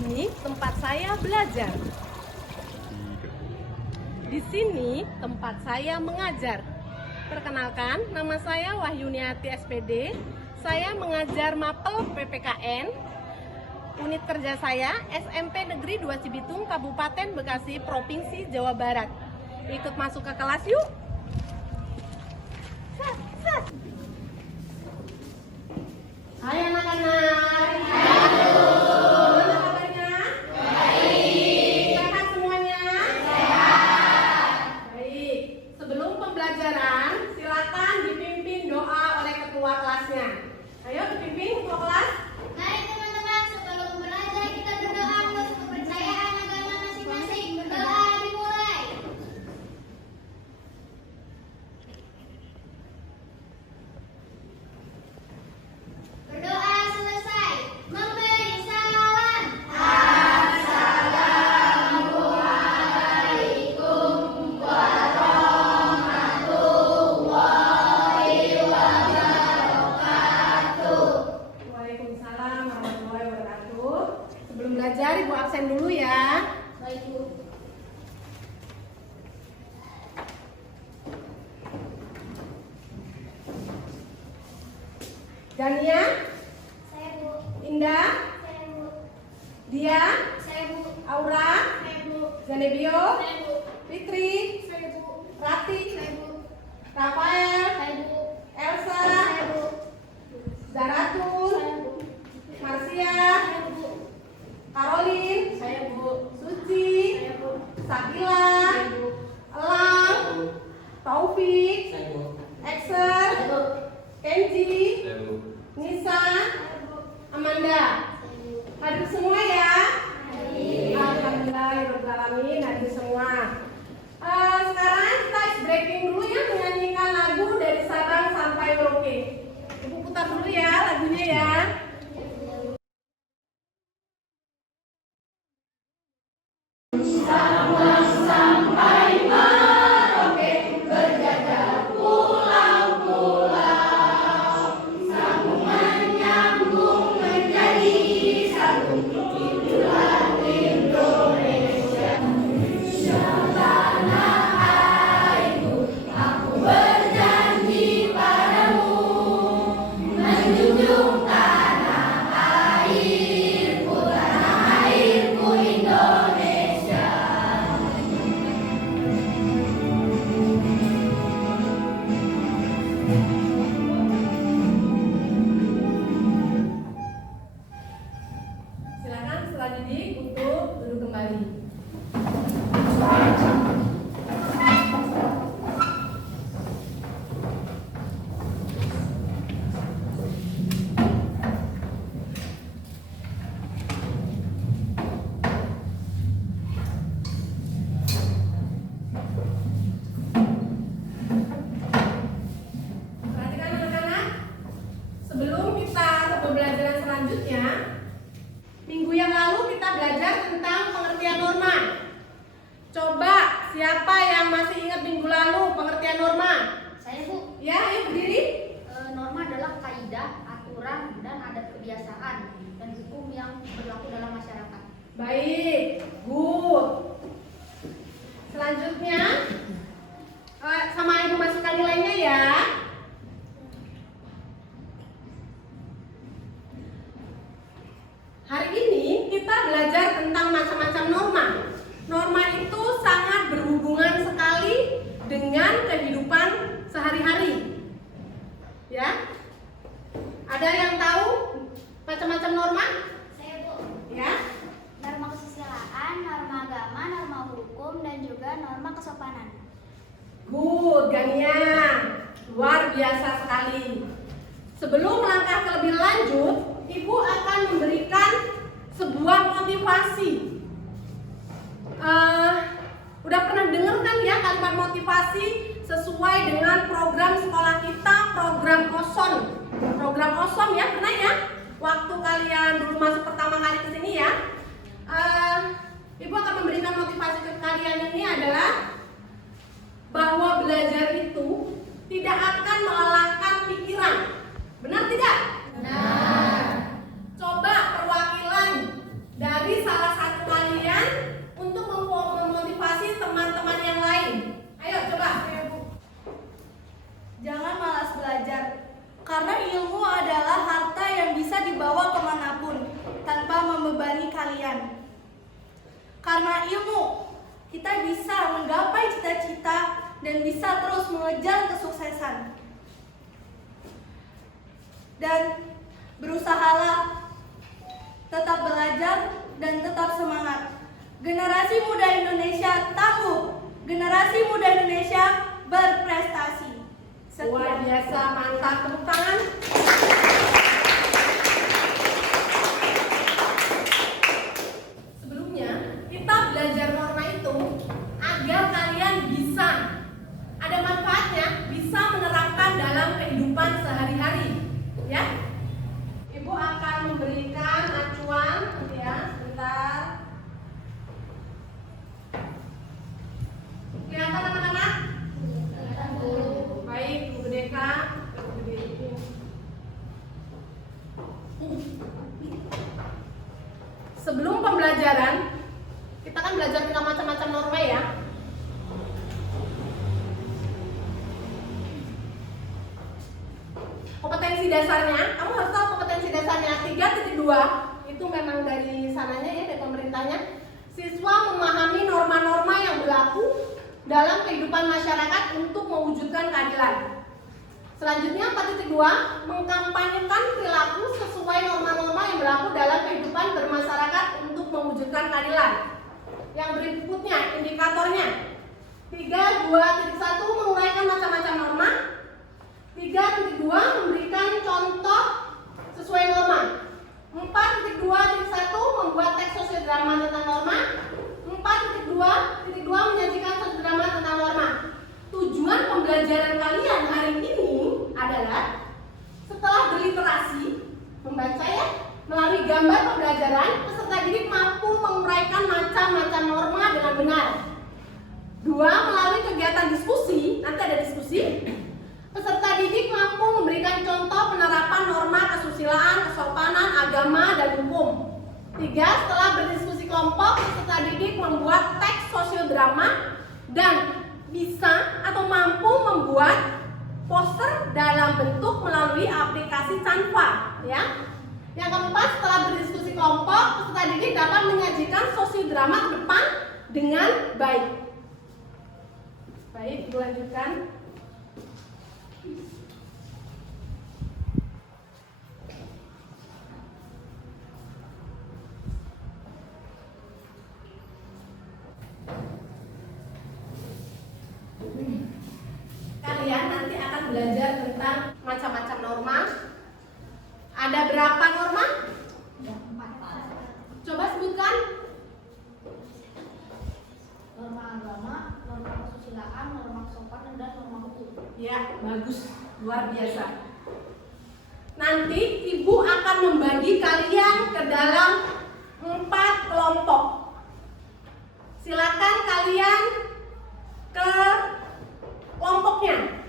sini tempat saya belajar. Di sini tempat saya mengajar. Perkenalkan, nama saya Wahyuniati SPD. Saya mengajar Mapel PPKN. Unit kerja saya SMP Negeri 2 Cibitung, Kabupaten Bekasi, Provinsi Jawa Barat. Ikut masuk ke kelas yuk. Hai anak-anak. Gimana kabarnya? Baik. Sehat semuanya? Sehat. Baik. Sebelum pembelajaran, silakan dipimpin doa oleh ketua kelasnya. Ayo dipimpin ketua kelas. Mari teman-teman, sebelum belajar kita berdoa menurut kepercayaan agama masing-masing. Berdoa dimulai. Berdoa selesai. Memberi salam. Assalamualaikum warahmatullahi wabarakatuh. Waalaikumsalam warahmatullahi wabarakatuh. Sebelum belajar, Ibu absen dulu ya. Baik, Bu. Dania, Saya, Bu. Indah, Saya, Bu. Dia, Saya, Bu. Aura, Saya, Bu. Zanebio, Saya, Bu. Fitri, Saya, Bu. Rati, Saya, Bu. Rafael, Saya, Bu. Elsa, Saya, Bu. Zaratul, Saya, Bu. Marsia, Saya, Bu. Caroline, Saya, Bu. Suci, Saya, Bu. Sakila, Saya, Bu. Elang, Taufik, Saya, Bu. Exer, Saya, Bu. Kenji, Saya, Bu. Nisa, Saya, Bu. Amanda. Hadir semua ya. Hadir. Alhamdulillahirobbilalamin, hadir semua. Sekarang kita breaking dulu ya, menyanyikan lagu dari Sabang sampai Merauke. Ibu putar dulu ya lagunya ya. Silakan setelah didik untuk duduk kembali. Perhatikan anak-anak, sebelum kita ke pembelajaran selanjutnya, minggu yang lalu kita belajar tentang pengertian norma. Coba siapa yang masih ingat minggu lalu pengertian norma? Saya, Bu. Ya, ayo berdiri. Norma adalah kaidah, aturan, dan adat kebiasaan dan hukum yang berlaku dalam masyarakat. Baik, good. Selanjutnya, sama ibu masukkan nilainya ya. Hari ini kita belajar tentang macam-macam norma. Norma itu sangat berhubungan sekali dengan kehidupan sehari-hari. Ya, ada yang tahu macam-macam norma? Saya, Bu. Ya, Norma kesusilaan, norma agama, norma hukum, dan juga norma kesopanan. good, Gania. Luar biasa sekali. Sebelum melangkah ke lebih lanjut, Ibu akan memberikan sebuah motivasi. Udah pernah dengar kan ya kalimat motivasi sesuai dengan program sekolah kita, program OSON. Program OSON ya, pernah ya? Waktu kalian dulu masuk pertama kali ke sini ya. Ibu akan memberikan motivasi ke kalian ini adalah bahwa belajar itu tidak akan melelahkan pikiran. Benar tidak? Benar. Coba perwakilan dari 1 kalian. Karena ilmu, kita bisa menggapai cita-cita dan bisa terus mengejar kesuksesan. Dan berusahalah tetap belajar dan tetap semangat. Generasi muda Indonesia tangguh, generasi muda Indonesia berprestasi. Luar Sekian. biasa, mantap, tepuk tangan. Sebelumnya kita belajar norma itu agar kalian bisa ada manfaatnya, bisa menerapkan dalam kehidupan sehari-hari, ya. Ibu akan memberikan acuan, ya, sebentar. Kelihatan anak-anak? Baik, Bu Deka. Sebelum pembelajaran, kita kan belajar tentang macam-macam norma ya. Kompetensi dasarnya, kamu harus tahu kompetensi dasarnya 3.2 itu memang dari sananya ya, dari pemerintahnya. Siswa memahami norma-norma yang berlaku dalam kehidupan masyarakat untuk mewujudkan keadilan. Selanjutnya 4.2 mengkampanyekan perilaku sesuai norma-norma yang berlaku dalam kehidupan bermasyarakat untuk mewujudkan keadilan. Yang berikutnya indikatornya 3.2.1 menguraikan macam-macam norma. 3.2 memberikan contoh sesuai norma. 4.2.1 membuat teks sosiodrama tentang norma. 4.2 menyajikan sosiodrama tentang norma. Tujuan pembelajaran kalian hari ini adalah setelah berliterasi, membaca ya, melalui gambar pembelajaran, peserta didik mampu menguraikan macam-macam norma dengan benar. 2. Melalui kegiatan diskusi, nanti ada diskusi, peserta didik mampu memberikan contoh penerapan norma kesusilaan, kesopanan, agama, dan hukum. 3. Setelah berdiskusi kelompok, peserta didik membuat teks sosiodrama dan bisa atau mampu membuat poster dalam bentuk melalui aplikasi Canva, ya. Yang keempat, setelah berdiskusi kelompok, peserta didik dapat menyajikan sosiodrama ke depan dengan baik. Baik, dilanjutkan. Kalian nanti akan belajar tentang macam-macam norma. Ada berapa norma? Coba sebutkan. Norma agama, norma kesusilaan, norma kesopanan, dan norma hukum. Ya, bagus, luar biasa. Nanti ibu akan membagi kalian ke dalam 4 kelompok. Silakan kalian ke kelompoknya.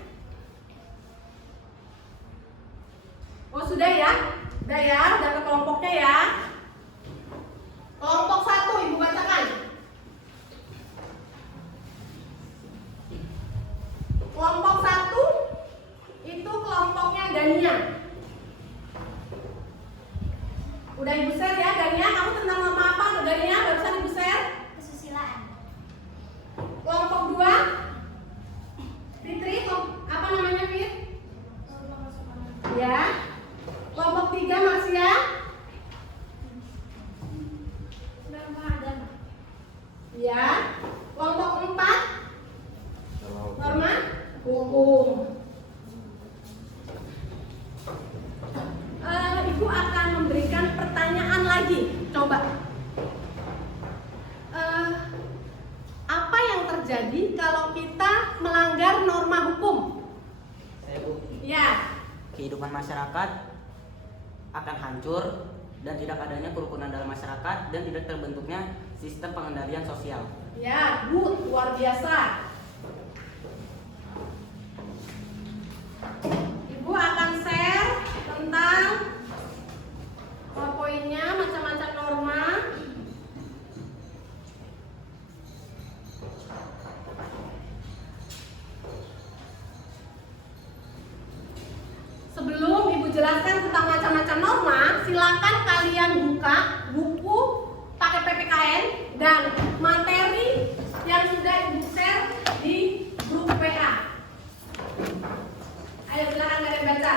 Oh sudah ya? Udah ya, udah ke kelompoknya ya. Kelompok 1 ibu bacakan. Kelompok 1 itu kelompoknya Dania. Udah ibu share ya Dania, kamu tentang norma apa Dania? Barusan ibu share. Kesusilaan. Kelompok 2 Fitri, apa namanya Fit? Norma kesopanan. Ya. Kelompok 3 Marsia. Norma agama. Ya. Kelompok 4 norma hukum. Ibu akan memberikan pertanyaan lagi. Coba. Apa yang terjadi kalau kita melanggar norma hukum? Saya Bu, Ya. kehidupan masyarakat akan hancur dan tidak adanya kerukunan dalam masyarakat dan tidak terbentuknya sistem pengendalian sosial. Ya, good, luar biasa. Ibu akan share tentang poinnya, macam-macam norma. Sebelum Ibu jelaskan tentang macam-macam norma, silakan kalian buka buku dan materi yang sudah Ibu share di grup WA. Ayo silakan kalian baca.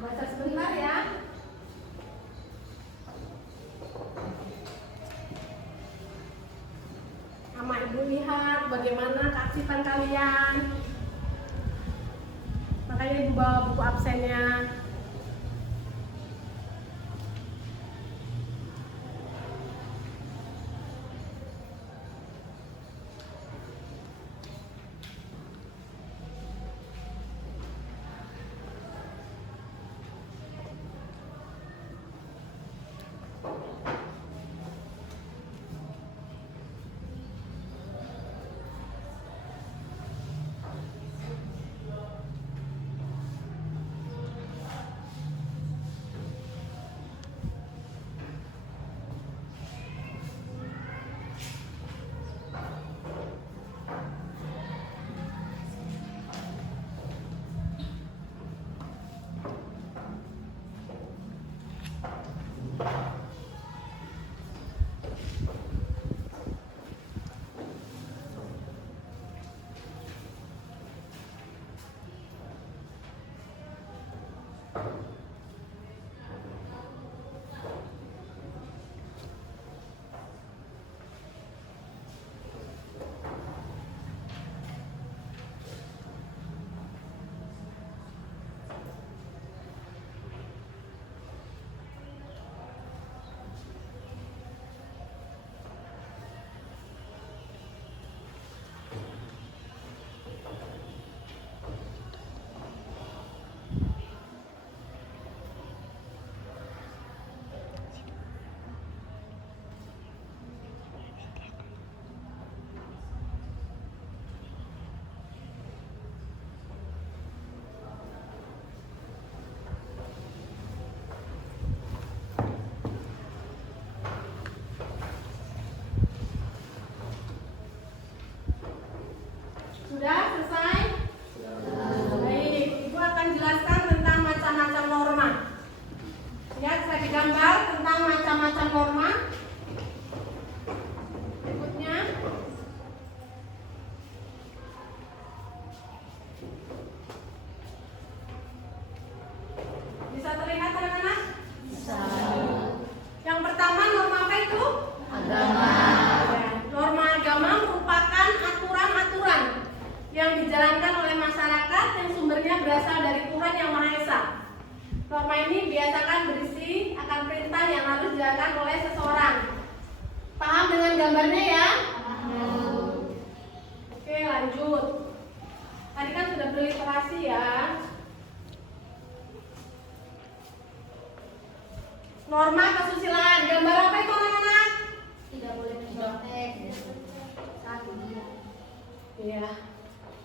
Baca sebentar ya. Sama Ibu lihat bagaimana keaktifan kalian. Makanya Ibu bawa buku absennya. Sudah selesai? Baik, Ibu akan jelaskan tentang macam-macam norma. Lihat saya digambar tentang macam-macam norma. Berikutnya. Bisa terlihat anak-anak? Bisa. Yang pertama norma apa itu? Agama. Ya, norma agama merupakan aturan-aturan yang dijalankan oleh masyarakat yang sumbernya berasal dari Tuhan Yang Maha Esa. Norma ini biasakan berisi akan perintah yang harus dijalankan oleh seseorang. Paham dengan gambarnya ya? Oke, lanjut. Tadi kan sudah berliterasi ya. Norma kesusilaan. Gambar apa itu anak-anak? Tidak boleh mencontek. Satu dia. Iya.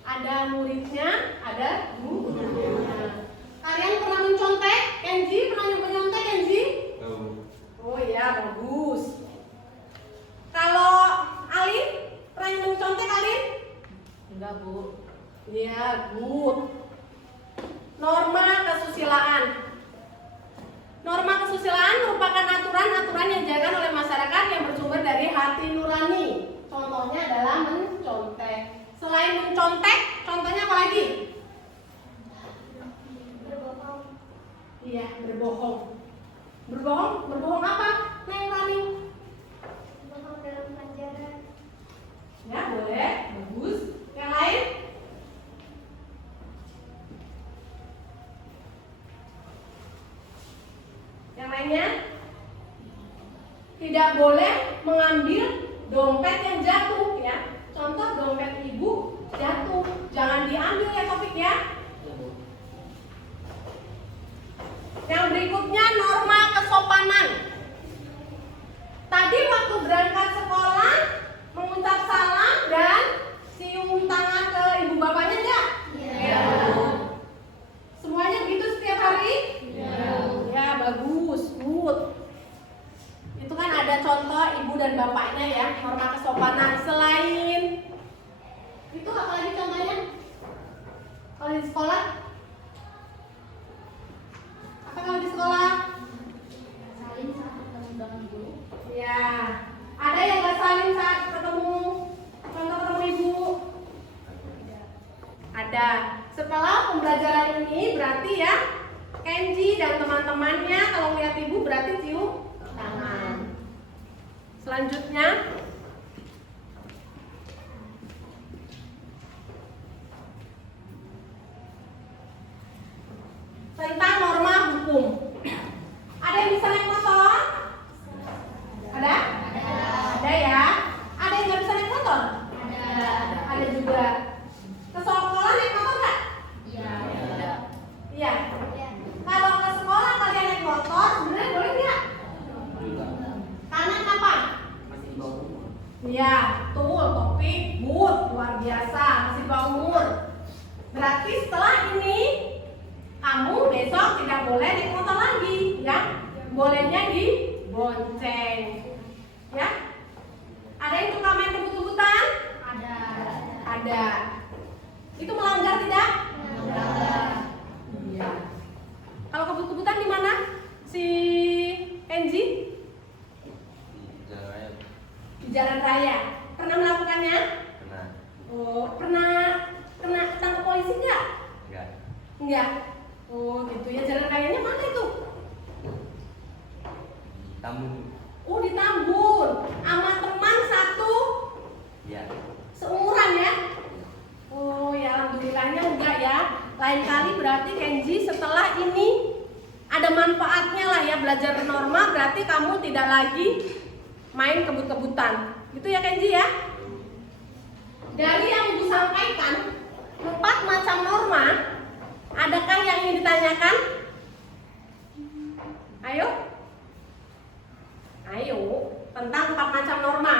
Ada muridnya, ada gurunya. Kalian pernah mencontek? Kenji pernah nyoba nyontek Kenji? Oh iya, bagus. Kalau Alin pernah nyoba mencontek Alin? Enggak, Bu. Iya, good. Norma kesusilaan. Norma kesusilaan merupakan aturan-aturan yang dijalankan oleh masyarakat yang bersumber dari hati nurani. Contohnya adalah mencontek. Selain mencontek, contohnya apa lagi? Iya, berbohong. Berbohong apa? Neng Rani? Bohong dalam pelajaran. Ya, boleh. Bagus. Yang lain? Yang lainnya? Tidak boleh mengambil dompet yang jatuh ya. Contoh dompet ibu jatuh, jangan diambil ya Topik ya. Iya, Bu. Yang berikutnya norma kesopanan. Tadi waktu berangkat sekolah mengucap salam dan cium tangan ke ibu bapaknya enggak? Iya. Semuanya begitu setiap hari? Iya. Ya, bagus, good. Itu kan ada contoh ibu dan bapaknya ya, norma kesopanan. Selain itu apa lagi contohnya? Kalau di sekolah? Apa kalau di sekolah? Saling saat ketemu dengan guru. Ya, ada yang nggak saling saat ketemu, contoh ketemu ibu? Ada. Setelah pembelajaran ini berarti ya Kenji dan teman-temannya kalau lihat ibu berarti cium tangan. Selanjutnya tentang norma hukum. Ada yang bisa naik motor? Ada? Ada ya. Ada yang nggak bisa naik motor? Ada juga. Ke sekolah naik motor nggak? Iya. Iya. Kalau ke sekolah kalian naik motor, sebenarnya boleh nggak? Karena apa? Masih di bawah umur. Iya, betul. Topik good, luar biasa. Masih di bawah umur. Berarti setelah ini kamu besok tidak boleh naik motor lagi, ya? Bolehnya di bonceng, ya? Ada yang suka main kebut-kebutan? Ada. Itu melanggar tidak? Iya. Kalau kebut-kebutan di mana? Si Kenji? Di jalan raya. Pernah melakukannya? Pernah. Oh, pernah kena tangkap polisi nggak? Enggak. Enggak. Oh, gitu ya. Jalan rayanya mana itu? Tamu. Oh, di Tambun. Sama teman satu Iya. seumuran ya? Oh, ya alhamdulillahnya enggak ya. Lain kali berarti Kenji setelah ini ada manfaatnya lah ya belajar norma, berarti kamu tidak lagi main kebut-kebutan. Gitu ya Kenji ya? Dari yang Ibu sampaikan 4 macam norma, adakah yang ingin ditanyakan? Ayo. Ayo, tentang 4 macam norma.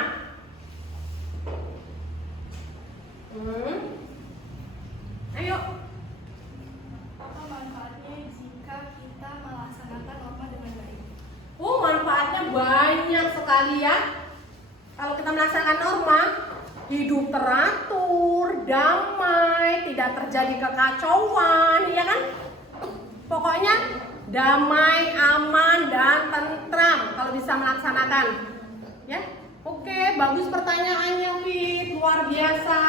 Ayo. Apa manfaatnya jika kita melaksanakan norma dengan baik? Oh, manfaatnya banyak sekali ya. Kalau kita melaksanakan norma, hidup teratur, damai, tidak terjadi kekacauan, ya kan? Pokoknya damai, aman, dan tentram kalau bisa melaksanakan. Ya, oke, bagus pertanyaannya, Fit, luar biasa.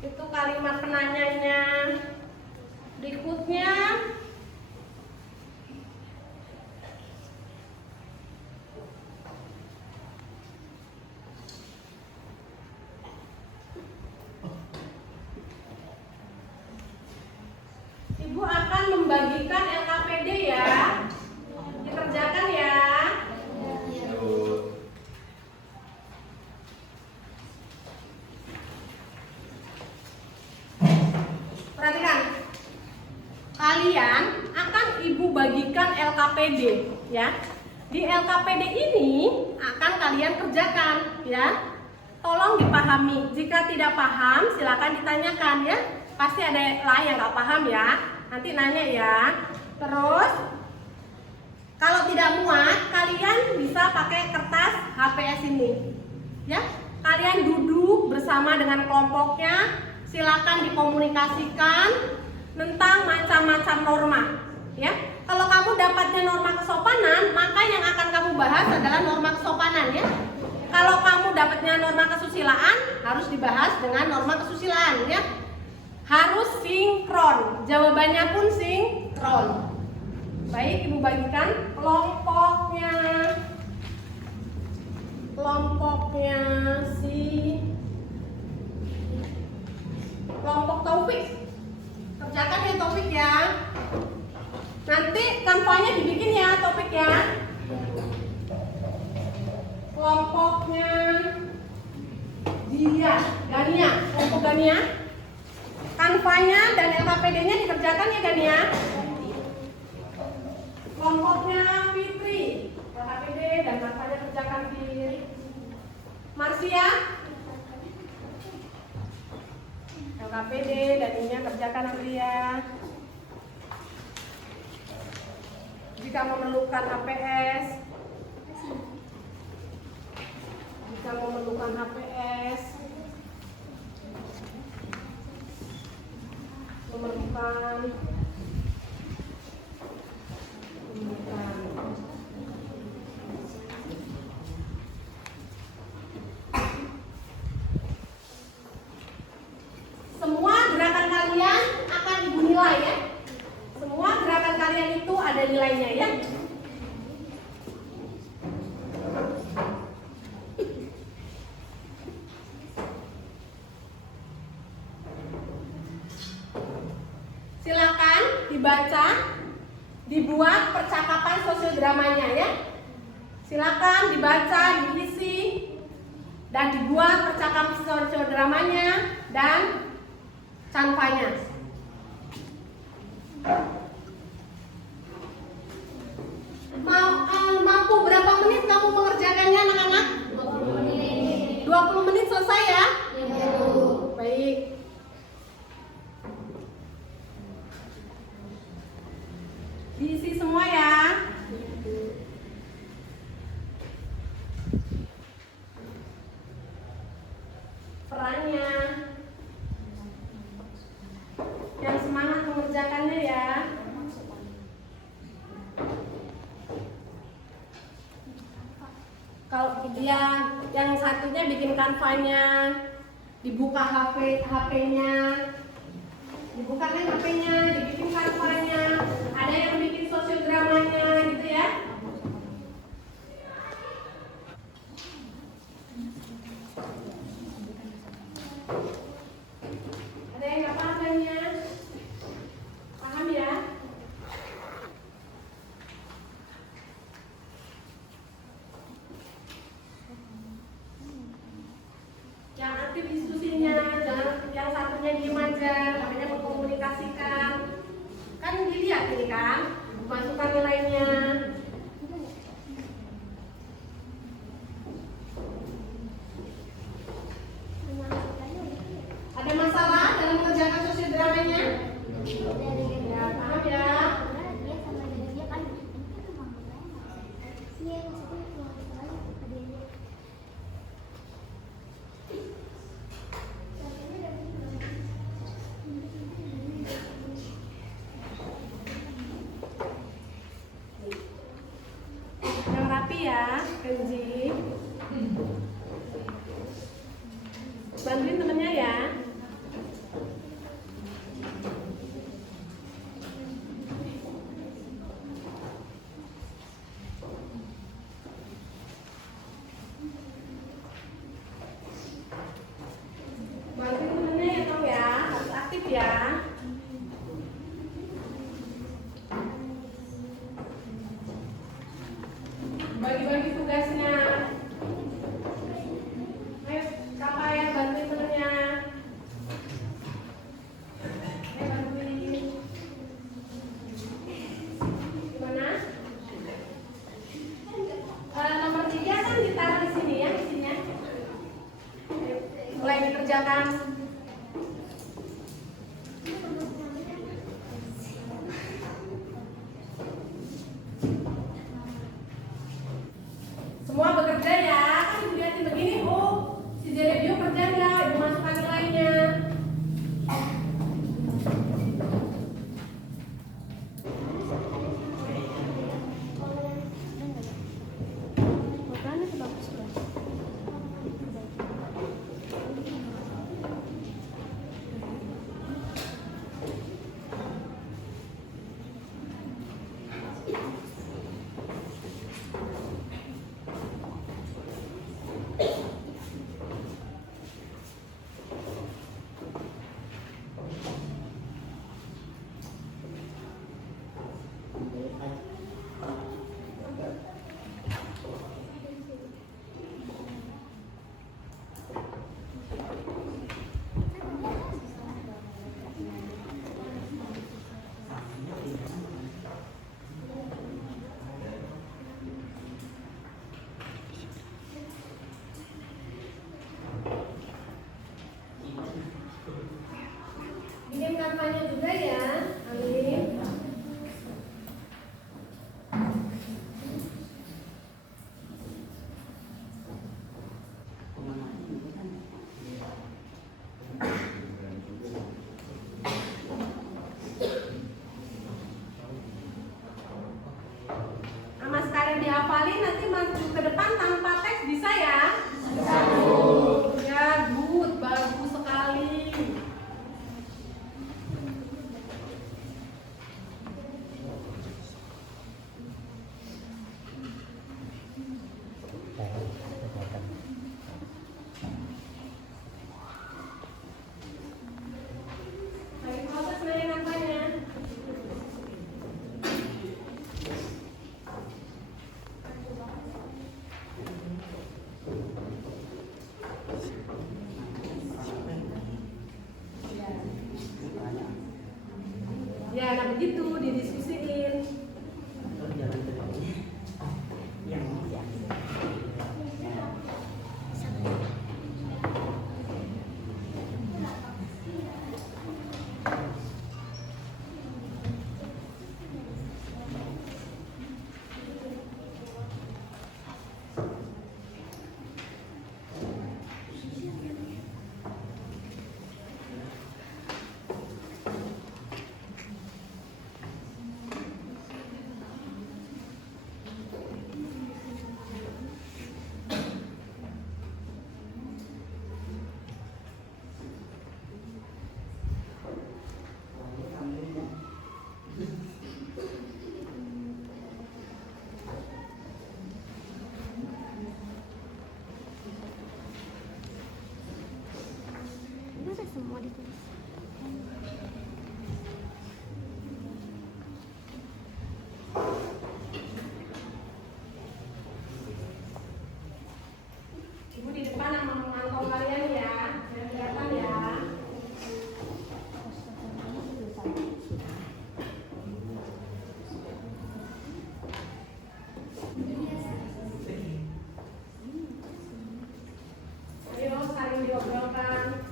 Itu kalimat penanyanya. Berikutnya, Ibu akan membagikan LKPD ya. Dikerjakan ya. Perhatikan. Kalian akan Ibu bagikan LKPD ya. Di LKPD ini akan kalian kerjakan ya. Tolong dipahami. Jika tidak paham silakan ditanyakan ya. Pasti ada lain yang nggak paham ya. Nanti nanya ya. Terus kalau tidak muat, kalian bisa pakai kertas HPS ini. Ya, kalian duduk bersama dengan kelompoknya. Silakan dikomunikasikan tentang macam-macam norma. Ya, kalau kamu dapatnya norma kesopanan, maka yang akan kamu bahas adalah norma kesopanan ya. Kalau kamu dapatnya norma kesusilaan, harus dibahas dengan norma kesusilaan ya. Harus sinkron. Jawabannya pun sinkron. Baik, Ibu bagikan kelompoknya. Kelompoknya kelompok Taufik. Kerjakan ya Taufik ya. Nanti kanvanya dibikin ya Taufik ya. Kelompoknya Gania, kelompok Gania. Kanvanya dan LKPD-nya dikerjakan ya Gania. Kelompoknya Fitri, LKPD dan kanvanya kerjakan di Marsia. LKPD dan ininya kerjakan nanti ya. Jika memerlukan HPS, memerlukan semua gerakan kalian akan ibu nilai ya. Semua gerakan kalian itu ada nilainya ya. Silakan dibaca, dibuat percakapan sosiodramanya ya. Silakan dibaca, diisi, dan dibuat percakapan sosiodramanya dan canvanya. Mampu berapa menit kamu mengerjakannya anak-anak? 20 menit selesai ya? Baik. Diisi semua ya. Perannya. Yang semangat mengerjakannya ya. Kalau dia yang satunya bikin kanvanya, dibuka HP-nya, dibuka kan HP-nya, dibikin kanvanya, ada yang bikin sosiodramanya gitu ya. Ada yang nggak pahamnya? Paham ya? Yang aktif diskusinya, jangan yang satunya diem aja, namanya mengkomunikasikan. Kan dilihat ini kan, masukkan nilainya. Ada masalah dalam mengerjakan sosiodramanya? Ya, paham ya? Yang rapi ya, Kenji. Bantuin temennya ya. Bantuin temennya ya Tom ya, harus aktif ya. Bagi-bagi tugasnya. Ayo, kakak yang bantuin temennya. Ayo bantuin. Gimana? Nomor 3 kan ditaruh di sini ya, isinya. Mulai dikerjakan. Bikin kampanye juga ya, Amin. Sama sekalian dihafalin, nanti maju ke depan tanpa teks bisa ya? Bisa. Ya, good, bagus sekali. Baik, proses dari kampanye. Ya, nah begitu didiskusiin. Ibu di depan yang memantau kalian ya, jangan kelihatan ya. Ayo saling diobrolkan.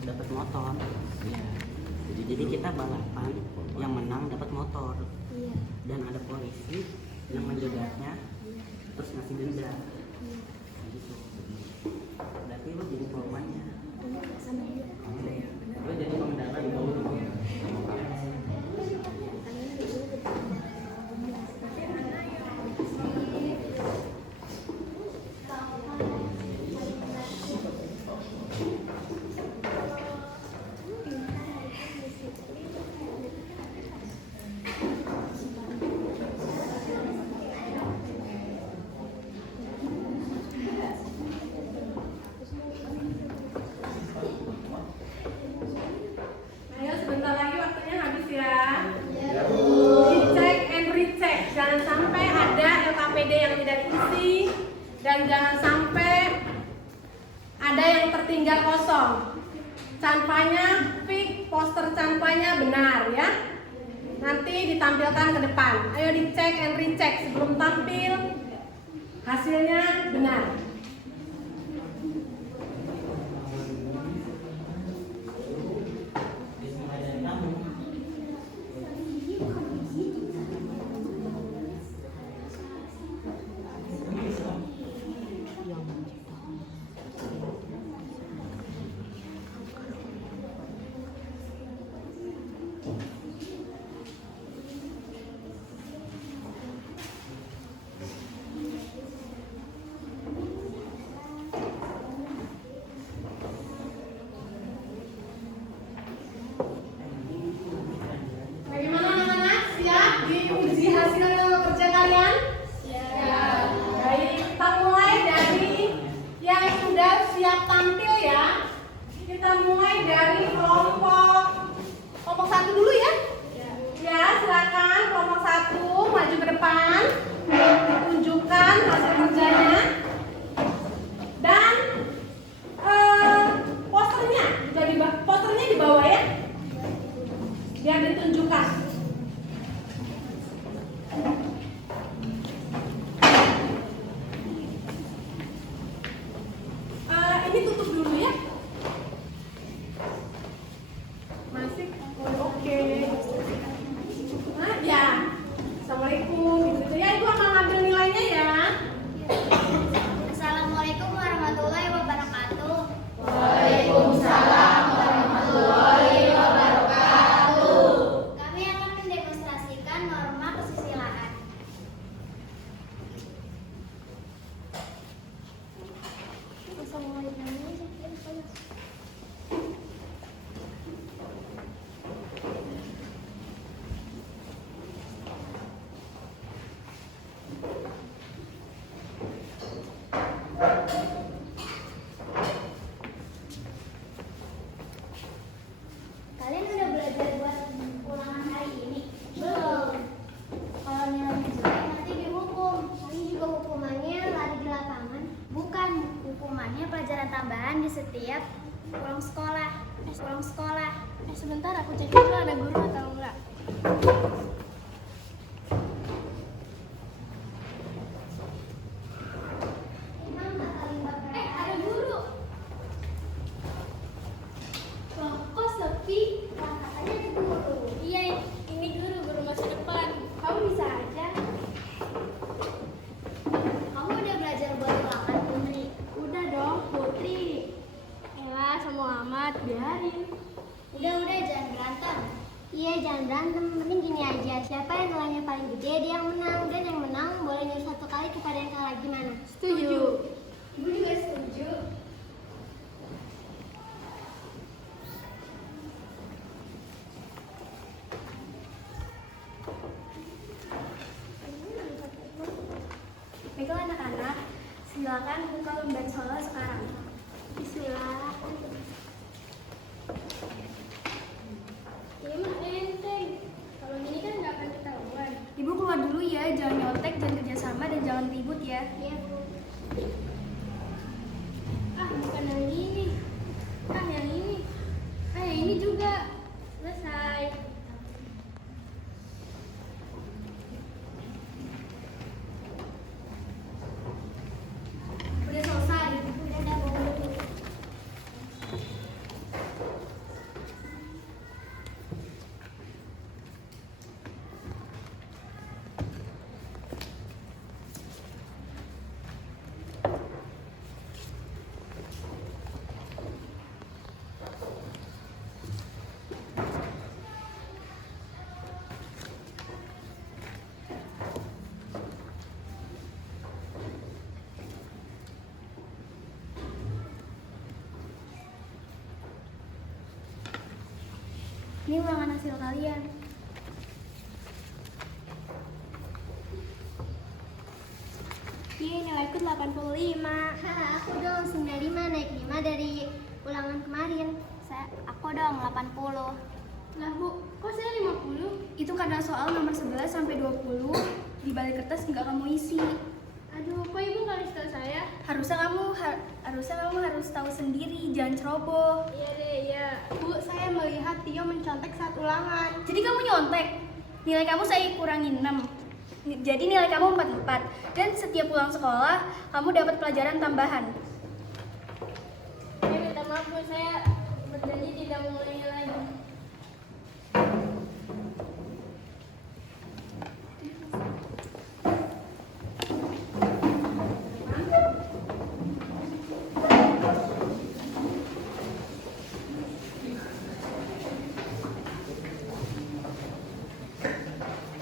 Dapat motor. Jadi kita balapan, yang menang dapat motor. Dan ada polisi yang menjagatnya, terus ngasih denda. Gitu. Berarti lu jadi korbannya. Ada ya. Lu jadi pengendara di bawah. Ayo sebentar lagi waktunya habis ya. Dicek and recheck. Jangan sampai ada LKPD yang tidak diisi dan jangan sampai ada yang tertinggal kosong. Canvanya fix, poster canvanya benar ya. Nanti ditampilkan ke depan. Ayo dicek and recheck sebelum tampil. Hasilnya benar. Bagaimana anak-anak? Siap diuji hasil kerja kalian? Siap. Baik, kita mulai dari yang sudah siap tampil ya. Kita mulai dari kelompok 1 dulu ya. Ya, silakan kelompok 1 maju ke depan. Tunjukkan hasil kerjanya. ditutup dulu ya. Masih? Oke. Nah, ya. Assalamualaikum. Gitu ya, Ibu akan ngambil nilainya ya. Assalamualaikum warahmatullahi wabarakatuh. Waalaikumsalam warahmatullahi wabarakatuh. Kami akan mendemonstrasikan norma kesusilaan. Kalian udah belajar buat ulangan hari ini? Belum. Kalau nilainya jelek nanti dihukum. Ini juga hukumannya lari di lapangan. Bukan, hukumannya pelajaran tambahan di setiap pulang sekolah. Sebentar aku cek dulu ada guru atau enggak. Ada guru. Loh, kok sepi? Lah, katanya ada guru. Iya, ini guru masa depan. Kamu bisa aja. Kamu udah belajar buat ulangan, Putri? Udah dong, Putri. Elah, sama amat, biarin. Udah, jangan berantem. Iya, jangan berantem. Mending gini aja. Siapa yang nilainya paling gede, dia yang menang. Dan yang menang boleh nyuruh satu kali kepada yang kalah. Gimana? Setuju. Ibu juga setuju. Baiklah anak-anak, silakan buka lembar soal sekarang. Bismillah. Ini mah enteng. Kalau gini kan nggak akan ketahuan. Ibu keluar dulu ya, jangan nyontek, jangan kerjasama, dan jangan ribut ya. Iya, Bu. Bukan yang ini. Yang ini. Yang ini juga. Selesai. Udah selesai. Udah, Bu. Ini ulangan hasil kalian. Iya, nilaiku 85. Haha, aku dong 95, naik 5 dari ulangan kemarin. Aku dong 80. Lah Bu, kok saya 50? Itu karena soal nomor 11 sampai 20 di balik kertas nggak kamu isi. Aduh, kok Ibu nggak kasih tahu saya? Harusnya kamu harus tahu sendiri, jangan ceroboh. Iya deh, iya. Bu, saya melihat Tio mencontek saat ulangan. Jadi kamu nyontek. Nilai kamu saya kurangi 6. Jadi nilai kamu 44. Dan setiap pulang sekolah, kamu dapat pelajaran tambahan. Saya minta maaf Bu, saya berjanji tidak mengulangi lagi.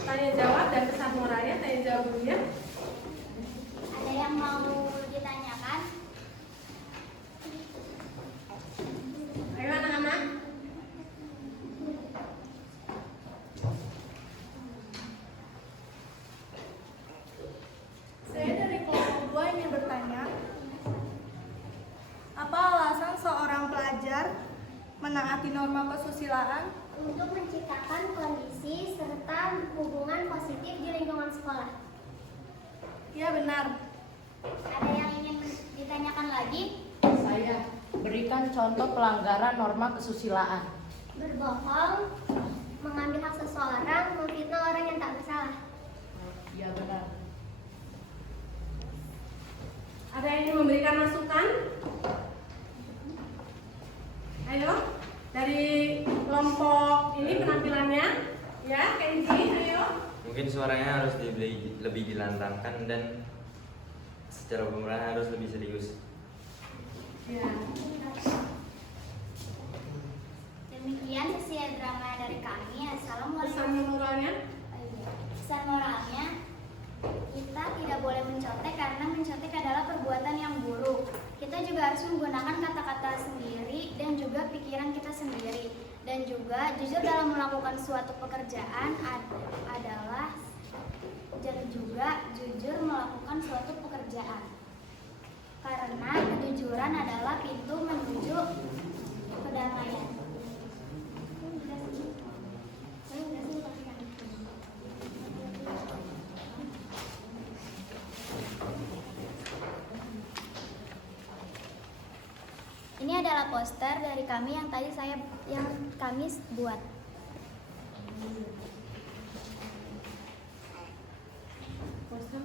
Tanya jawab dan pesan moralnya tanya jawab dulu ya. Ada yang mau ditanyakan? Ayo anak-anak. Saya dari kelompok 2 ingin bertanya, apa alasan seorang pelajar menaati norma kesusilaan? Untuk menciptakan kondisi serta hubungan positif di lingkungan sekolah. Ya benar. Ada yang ingin ditanyakan lagi? Saya berikan contoh pelanggaran norma kesusilaan. Berbohong, mengambil hak seseorang, memfitnah orang yang tak bersalah. Iya benar. Ada yang ingin memberikan masukan? dari kelompok ini penampilannya, ya Kenji, ayo. Mungkin suaranya harus lebih dilantangkan dan secara pemerahan harus lebih serius. Ya. Demikian sesi drama dari kami. Assalamualaikum. Pesan moralnya? Pesan moralnya, kita tidak boleh mencontek karena mencontek adalah perbuatan yang buruk. Kita juga harus menggunakan kata-kata sendiri dan juga pikiran kita sendiri. Dan juga jujur dalam melakukan suatu pekerjaan adalah dan juga jujur melakukan suatu pekerjaan. Karena kejujuran adalah pintu menuju kedamaian. Ini adalah poster dari kami yang kami buat. Poster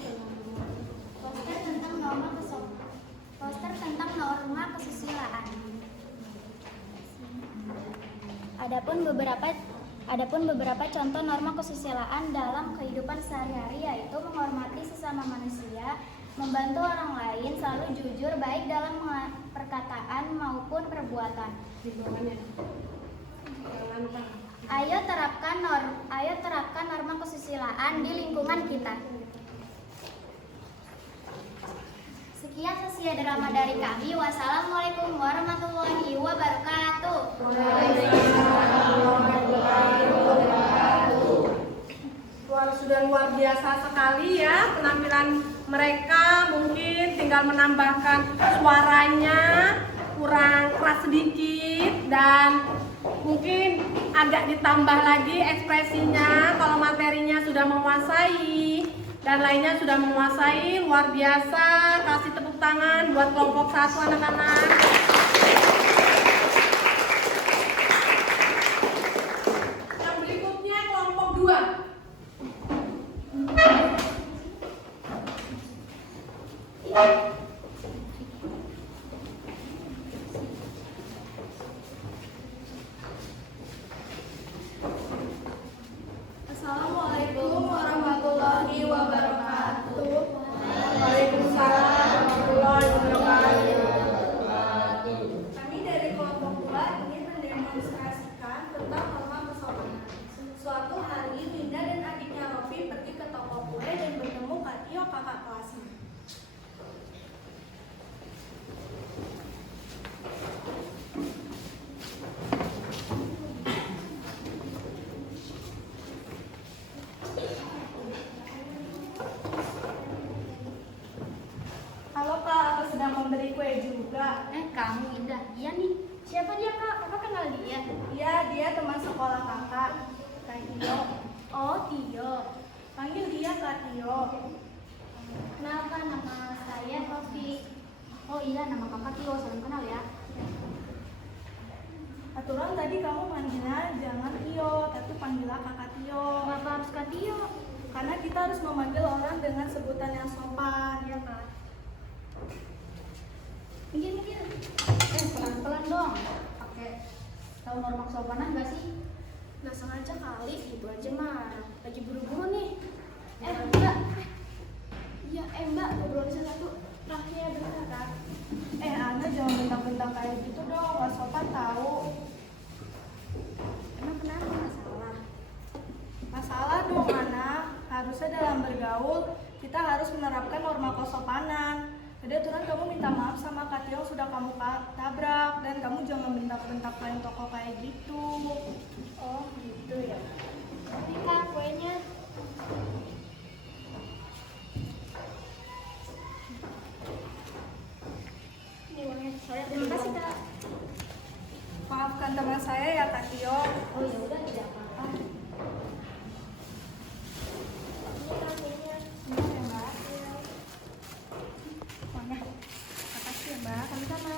tentang norma kesusilaan. Adapun beberapa contoh norma kesusilaan dalam kehidupan sehari-hari yaitu menghormati sesama manusia, membantu orang lain, selalu jujur baik dalam perkataan maupun perbuatan. Ayo terapkan norma kesusilaan di lingkungan kita. Sekian sesi drama dari kami. Wassalamualaikum warahmatullahi wabarakatuh. Sudah luar biasa sekali ya penampilan mereka. Mungkin tinggal menambahkan suaranya kurang keras sedikit dan mungkin agak ditambah lagi ekspresinya. Kalau materinya sudah menguasai dan lainnya sudah menguasai, luar biasa. Kasih tepuk tangan buat kelompok 1 anak-anak. Yang berikutnya kelompok 2. Assalamualaikum warahmatullahi wabarakatuh. Waalaikumsalam warahmatullahi wabarakatuh. Kami dari kelompok 2 ingin mendemonstrasikan tentang norma kesopanan. Suatu hari Linda dan adiknya Rofi pergi ke toko kue dan bertemu Katio, kakak kelasnya. Halo kak, aku sedang memberi kue juga. Kamu Indah, iya nih. Siapa dia kak? Kakak kenal dia? Iya, dia teman sekolah kakak, Kak Tio. Oh Tio. Panggil dia Kak Tio. Kenapa nama saya Rofi? Oh iya, nama kakak Tio, salam kenal ya. Aturan tadi kamu manggilnya jangan Tio, tapi panggillah Kakak Tio. Kenapa harus Kak Tio? Karena kita harus memanggil orang dengan sebutan yang sopan, ya Kak. Minggir. Pelan-pelan dong. Pakai tahu norma kesopanan gak sih? Nggak sengaja kali, gitu aja mah. Lagi buru-buru nih. Mbak. Iya, Mbak, ngobrol satu. Rahasia bentar, Kak. Anda jangan bentang-bentang kayak gitu dong, gak sopan tahu. Emang kenapa masalah? Masalah dong anak, harusnya dalam bergaul kita harus menerapkan norma kesopanan. Jadi aturan kamu minta maaf sama Kak Tio sudah kamu tabrak dan kamu jangan bentak-bentak lain toko kayak gitu. Oh, gitu ya. Tapi Kak, kuenya. Ini uangnya. Terima kasih, Kak. Maafkan teman saya ya Kak Tio. Oh ya udah, tidak apa-apa. Ini Kak, kuenya. Bentar ya Mbak. Uangnya. Makasih ya Mbak. Sama-sama.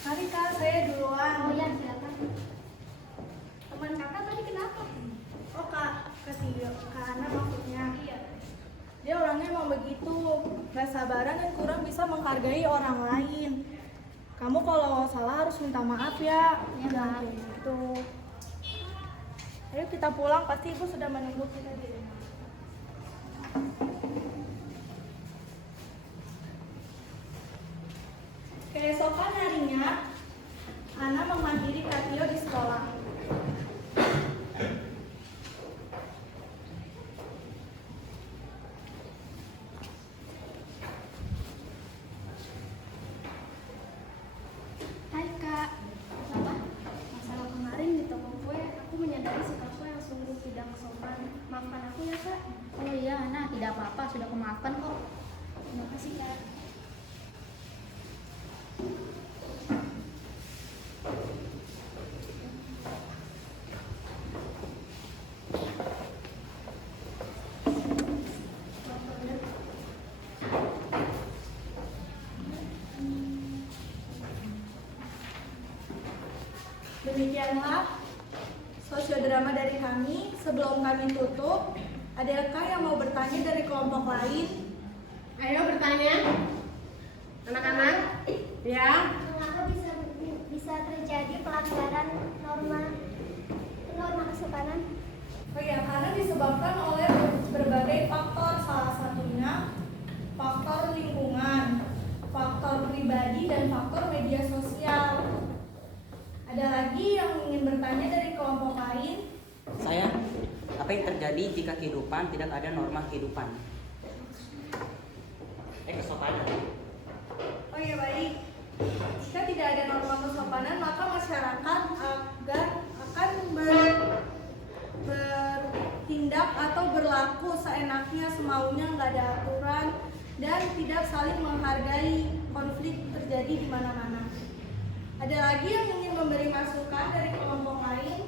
Mari Kak, saya duluan. Oh ya, silakan. Teman kakak tadi kenapa? Oh Kak Tio, Kak Ana maksudnya. Iya. Dia orangnya emang begitu, gak sabaran dan kurang bisa menghargai orang lain. Kamu kalau salah harus minta maaf ya. Ya, Jangan Kak. kayak gitu. Ayo kita pulang, pasti ibu sudah menunggu kita di rumah. Keesokan harinya, Ana menghampiri Kak Tio di sekolah. Hai Kak, masalah kemarin di toko kue, aku menyadari sikapku yang sungguh tidak sopan. Maafkan aku ya Kak. Oh iya, nah tidak apa-apa, sudah kumaafkan kok. Terima kasih Kak. Demikianlah sosiodrama dari kami. Sebelum kami tutup, adakah yang mau bertanya dari kelompok lain? Ayo bertanya, anak-anak. Ya. Mengapa bisa terjadi pelanggaran norma kesopanan? Oh ya, karena disebabkan oleh berbagai faktor. Salah satunya faktor lingkungan, faktor pribadi, dan faktor media sosial. Ada lagi yang ingin bertanya dari kelompok lain? Saya, apa yang terjadi jika kehidupan tidak ada norma kehidupan? Kesopanan. Oh iya, baik. Jika tidak ada norma kesopanan, maka masyarakat akan bertindak atau berlaku seenaknya, semaunya, nggak ada aturan, dan tidak saling menghargai. Konflik terjadi di mana-mana. Ada lagi yang ingin memberi masukan dari kelompok lain?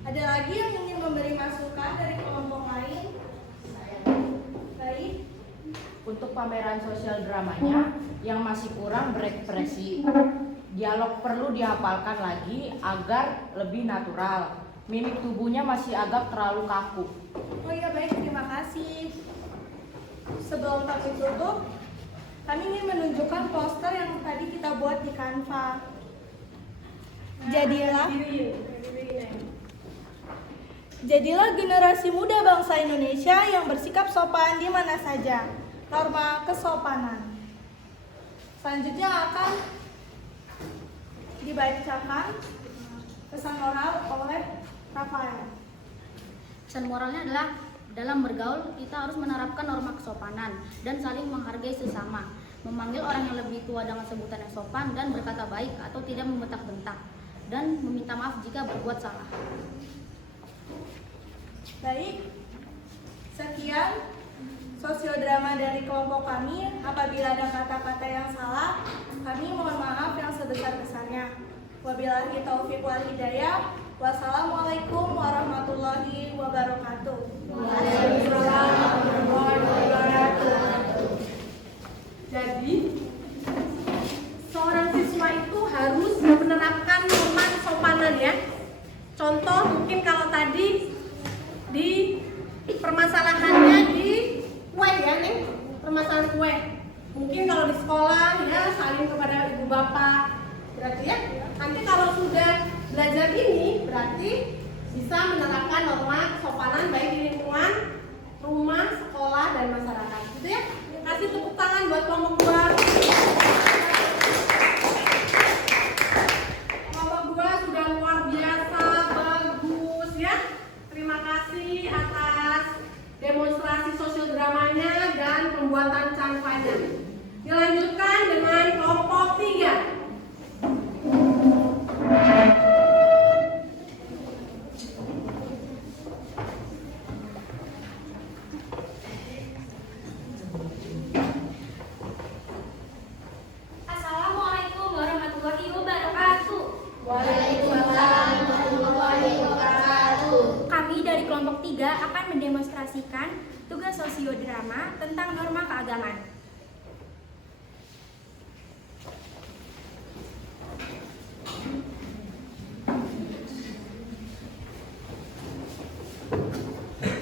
Ada lagi yang ingin memberi masukan dari kelompok lain? Baik. Untuk pameran sosial dramanya yang masih kurang berekspresi, dialog perlu dihafalkan lagi agar lebih natural. Mimik tubuhnya masih agak terlalu kaku. Oh iya, baik, terima kasih. Sebelum kami tutup, kami ingin menunjukkan poster yang tadi kita buat di Canva. Jadilah generasi muda bangsa Indonesia yang bersikap sopan di mana saja. Norma kesopanan. Selanjutnya akan dibacakan pesan moral oleh Rafael. Pesan moralnya adalah dalam bergaul kita harus menerapkan norma kesopanan dan saling menghargai sesama, memanggil orang yang lebih tua dengan sebutan yang sopan dan berkata baik atau tidak membentak-bentak, dan meminta maaf jika berbuat salah. Baik, sekian sosiodrama dari kelompok kami. Apabila ada kata-kata yang salah, kami mohon maaf yang sebesar-besarnya. Wabillahi taufiq wal hidayah. Wassalamualaikum warahmatullahi wabarakatuh. Waalaikumsalam warahmatullahi wabarakatuh. Jadi, seorang siswa itu harus menerapkan norma kesopanan ya. Contoh mungkin kalau tadi di permasalahannya di kue ya nih, permasalahan kue. Mungkin kalau di sekolah ya saling kepada ibu bapak. Berarti ya, nanti kalau sudah belajar ini berarti bisa menerapkan norma kesopanan baik di lingkungan, rumah, sekolah, dan masyarakat. Gitu ya. Kasih tepuk tangan buat kelompok 2. Kelompok 2 sudah luar biasa, bagus ya. Terima kasih atas demonstrasi sosiodramanya dan pembuatan canvanya. Dilanjutkan dengan kelompok 3. Assalamualaikum warahmatullahi wabarakatuh. Waalaikumsalam warahmatullahi wabarakatuh. Kami dari kelompok 3 akan mendemonstrasikan tugas sosiodrama tentang norma keagamaan.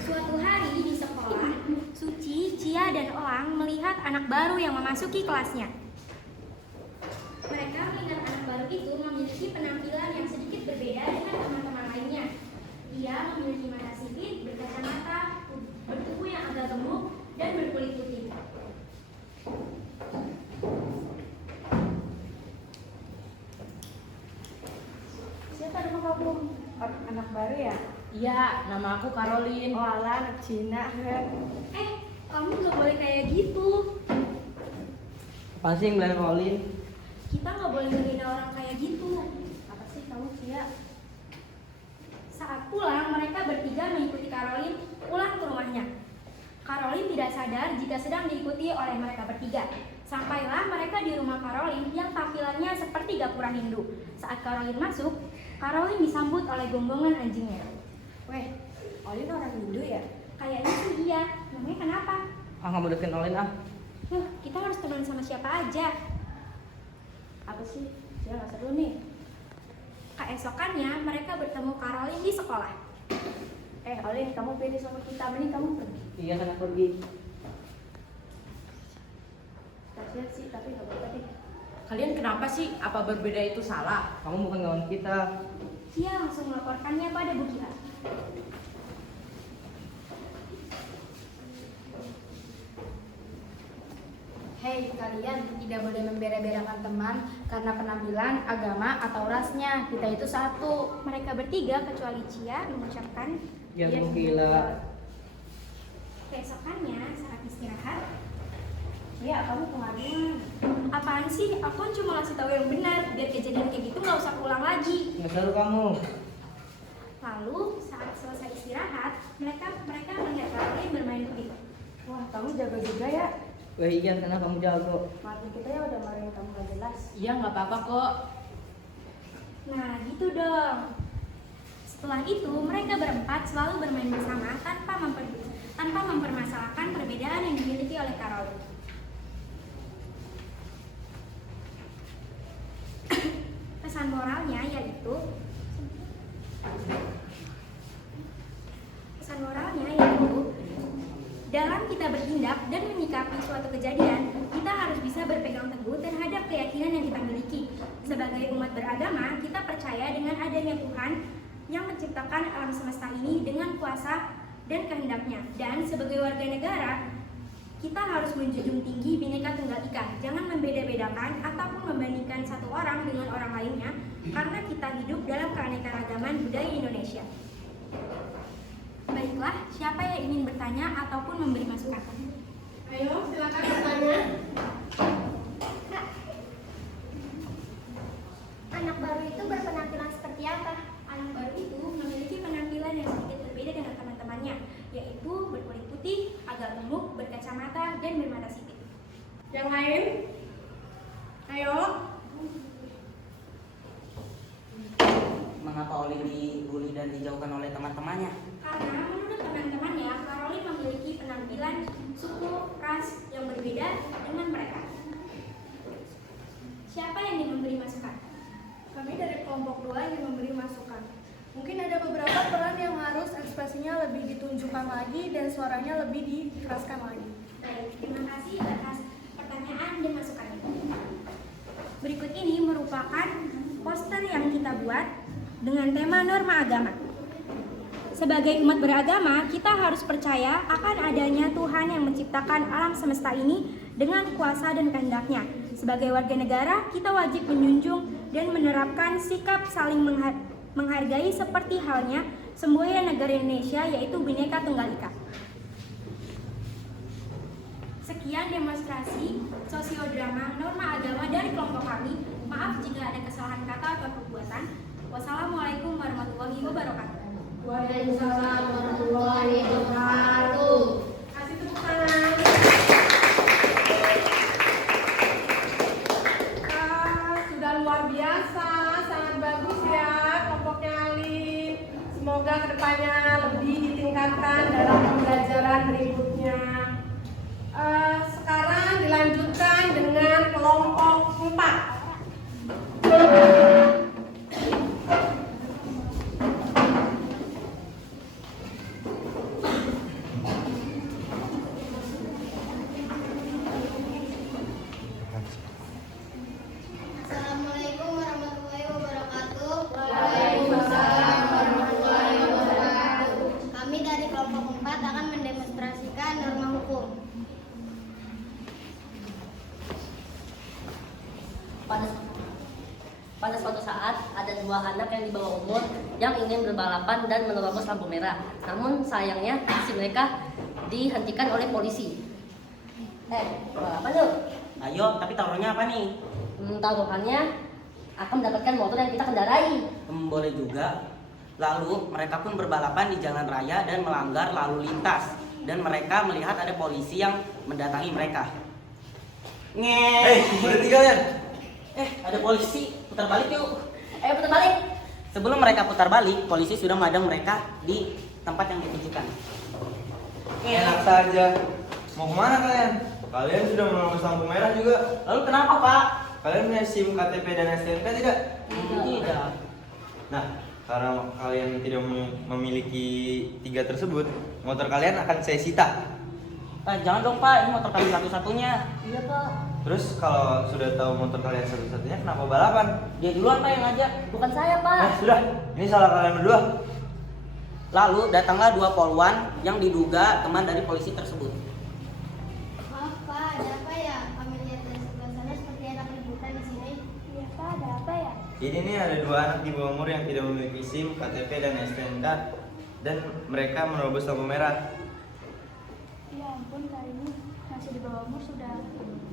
Suatu hari di sekolah, Suci, Cia, dan Elang melihat anak baru yang memasuki kelasnya. Mereka mengingatkan anak baru ya? Iya, nama aku Caroline. Oh alah, anak Cina. Kamu nggak boleh kayak gitu. Apa sih yang bilang Caroline? Kita nggak boleh menghina orang kayak gitu. Apa sih kamu Cia? Saat pulang, mereka bertiga mengikuti Caroline pulang ke rumahnya. Caroline tidak sadar jika sedang diikuti oleh mereka bertiga. Sampailah mereka di rumah Caroline yang tampilannya seperti gapura Hindu. Saat Caroline masuk, Caroline disambut oleh gonggongan anjingnya. Weh, Olin orang Hindu ya? Kayaknya sih iya. Namanya kenapa? Ah, nggak mau deketin Olin ah. Kita harus temenan sama siapa aja. Apa sih? Dia nggak seru nih. Keesokannya mereka bertemu Caroline di sekolah. Olin, kamu pilih sama kita, mending kamu pergi. Iya kan aku pergi. Kasian sih, tapi nggak apa-apa deh. Kalian kenapa sih? Apa berbeda itu salah? Kamu bukan kawan kita. Dia langsung melaporkannya pada Bu Kia. Hei kalian, tidak boleh membeda-bedakan teman karena penampilan, agama, atau rasnya. Kita itu satu. Mereka bertiga kecuali Cia mengucapkan Ya gila. Keesokannya saat istirahat. Cia, kamu pengaduan. Apaan sih? Aku kan cuma ngasih tahu yang benar biar kejadian kayak gitu nggak usah ulang lagi. Nggak seru kamu. Lalu saat selesai istirahat, mereka melihat Caroline bermain begitu. Wah, kamu jago juga ya. Wah iya, kenapa kamu jago? Maafin kita ya udah marahin kamu gak jelas. Iya, nggak apa-apa kok. Nah, gitu dong. Setelah itu, mereka berempat selalu bermain bersama tanpa mempermasalahkan perbedaan yang dimiliki oleh Caroline. Pesan moralnya yaitu dalam kita bertindak dan menyikapi suatu kejadian, kita harus bisa berpegang teguh terhadap keyakinan yang kita miliki. Sebagai umat beragama, kita percaya dengan adanya Tuhan yang menciptakan alam semesta ini dengan kuasa dan kehendaknya. Dan sebagai warga negara, kita harus menjunjung tinggi Bhinneka Tunggal Ika. Jangan membeda-bedakan ataupun membandingkan satu orang dengan orang lainnya, karena kita hidup dalam keanekaragaman budaya Indonesia. Baiklah, siapa yang ingin bertanya ataupun memberi masukan? Ayo, silakan bertanya. Kak, anak baru itu berpenampilan seperti apa? Anak baru itu memiliki penampilan yang sedikit berbeda dengan teman-temannya, yaitu berkulit putih, agak gemuk, berkacamata, dan bermata sipit. Yang lain? Ayo. Mengapa Olin dibully dan dijauhkan oleh teman-temannya? Karena menurut teman-temannya, Caroline memiliki penampilan suku ras yang berbeda dengan mereka. Siapa yang ingin memberi masukan? Kami dari kelompok 2 ingin memberi masukan. Mungkin ada beberapa peran yang harus ekspresinya lebih ditunjukkan lagi dan suaranya lebih dikeraskan lagi. Baik, terima kasih atas pertanyaan dan masukannya. Berikut ini merupakan poster yang kita buat dengan tema norma agama. Sebagai umat beragama, kita harus percaya akan adanya Tuhan yang menciptakan alam semesta ini dengan kuasa dan kehendaknya. Sebagai warga negara, kita wajib menjunjung dan menerapkan sikap saling menghargai seperti halnya semboyan negara Indonesia, yaitu Bhinneka Tunggal Ika. Sekian demonstrasi sosiodrama norma agama dari kelompok kami. Maaf jika ada kesalahan kata atau perbuatan. Wassalamualaikum warahmatullahi wabarakatuh. Waalaikumsalam warahmatullahi wabarakatuh. Kasih tepuk tangan. Sudah luar biasa, sangat bagus ya kelompoknya Alin. Semoga kedepannya lebih ditingkatkan dalam pembelajaran berikutnya. Sekarang dilanjutkan dengan kelompok 4. Assalamualaikum warahmatullahi wabarakatuh. Waalaikumsalam warahmatullahi wabarakatuh. Kami dari kelompok 4 akan mendemonstrasikan norma hukum. Pada suatu saat ada dua anak yang di bawah umur yang ingin berbalapan dan menerobos lampu merah. Namun sayangnya aksi mereka dihentikan oleh polisi. Balapan yuk. Ayo, tapi taruhannya apa nih? Taruhannya akan mendapatkan motor yang kita kendarai. Boleh juga. Lalu mereka pun berbalapan di jalan raya dan melanggar lalu lintas. Dan mereka melihat ada polisi yang mendatangi mereka. Berhenti kalian. Ada polisi, putar balik yuk. Ayo putar balik. Sebelum mereka putar balik, polisi sudah menghadang mereka di tempat yang ditujukan. Enak saja. Mau kemana kalian? Kalian sudah menerobos lampu merah juga. Lalu kenapa, Pak? Kalian punya SIM, KTP, dan STNK tidak? Tidak. Nah, karena kalian tidak memiliki 3 tersebut, motor kalian akan saya sita. Jangan dong, Pak. Ini motor kami satu-satunya. Iya Pak. Terus kalau sudah tahu motor kalian satu-satunya, kenapa balapan? Dia duluan, Pak, yang ngajak. Bukan saya Pak. Sudah, ini salah kalian berdua. Lalu datanglah 2 poluan yang diduga teman dari polisi tersebut. Maaf Pak, ada apa ya? Kami lihat dari sebelah sana seperti ada keributan di sini. Iya Pak, ada apa ya? Ini nih ada 2 anak di bawah umur yang tidak memiliki SIM, KTP, dan STNK, dan mereka menerobos lampu merah. Ya ampun, kali ini masih di bawah umur sudah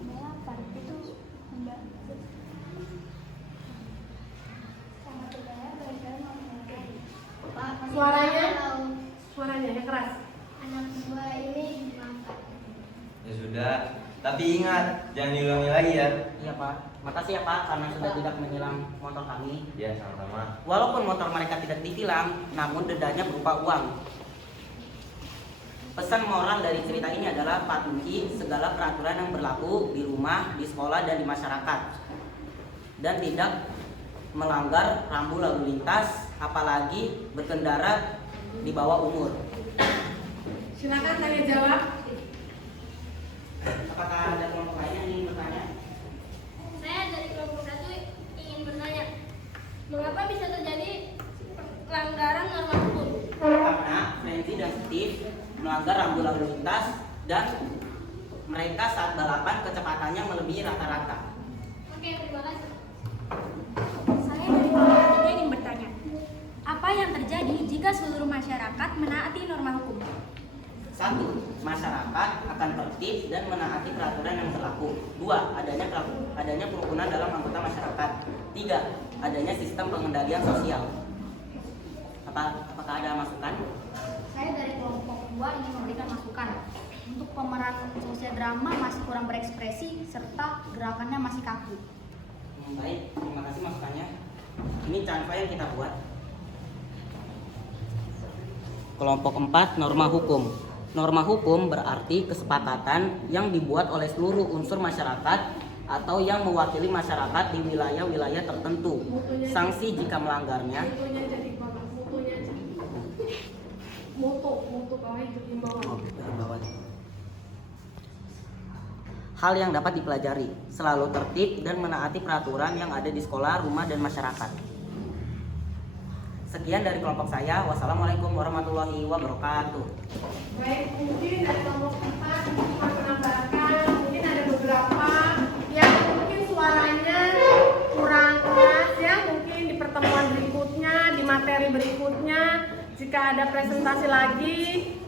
melapar. Itu Mbak. Sangat berbahaya bagi kalian orang-orang. Pak, kami Suaranya? tahu Suaranya yang keras. anak dua ini dimakan. Ya sudah, tapi ingat, jangan diulangi lagi ya. Iya, Pak. Makasih ya, Pak, karena sudah tidak menilang motor kami. Ya, sama-sama. Walaupun motor mereka tidak ditilang, namun dendanya berupa uang. Pesan moral dari cerita ini adalah patuhi segala peraturan yang berlaku di rumah, di sekolah, dan di masyarakat. Dan tidak melanggar rambu lalu lintas, apalagi berkendara di bawah umur. Silakan tanya jawab. Apakah ada kelompok lain yang ingin bertanya? Saya dari kelompok 1 ingin bertanya, mengapa bisa terjadi pelanggaran norma hukum? Karena Frenzy dan Steve melanggar rambu lalu lintas dan mereka saat balapan kecepatannya melebihi rata-rata. Oke, terima kasih. Saya dari kelompok 3 ingin bertanya, apa yang terjadi jika seluruh masyarakat menaati norma hukum? 1. Masyarakat akan tertib dan menaati peraturan yang berlaku. 2. Adanya kerukunan dalam anggota masyarakat. 3. Adanya sistem pengendalian sosial. Apakah ada masukan? Saya dari kelompok 2 ingin memberikan masukan. Untuk pemeran sosial drama masih kurang berekspresi serta gerakannya masih kaku. Baik, terima kasih masukannya. Ini canva yang kita buat. Kelompok 4, norma hukum. Norma hukum berarti kesepakatan yang dibuat oleh seluruh unsur masyarakat atau yang mewakili masyarakat di wilayah-wilayah tertentu. Sanksi jika melanggarnya. Mutunya jadi bawah. Mutunya jadi mutu bawah itu di bawah. Hal yang dapat dipelajari, selalu tertib dan menaati peraturan yang ada di sekolah, rumah, dan masyarakat. Sekian dari kelompok saya. Wassalamualaikum warahmatullahi wabarakatuh. Baik, mungkin dari kelompok 4 cuma menambahkan, mungkin ada beberapa yang mungkin suaranya kurang keras ya, mungkin di pertemuan berikutnya, di materi berikutnya, jika ada presentasi lagi,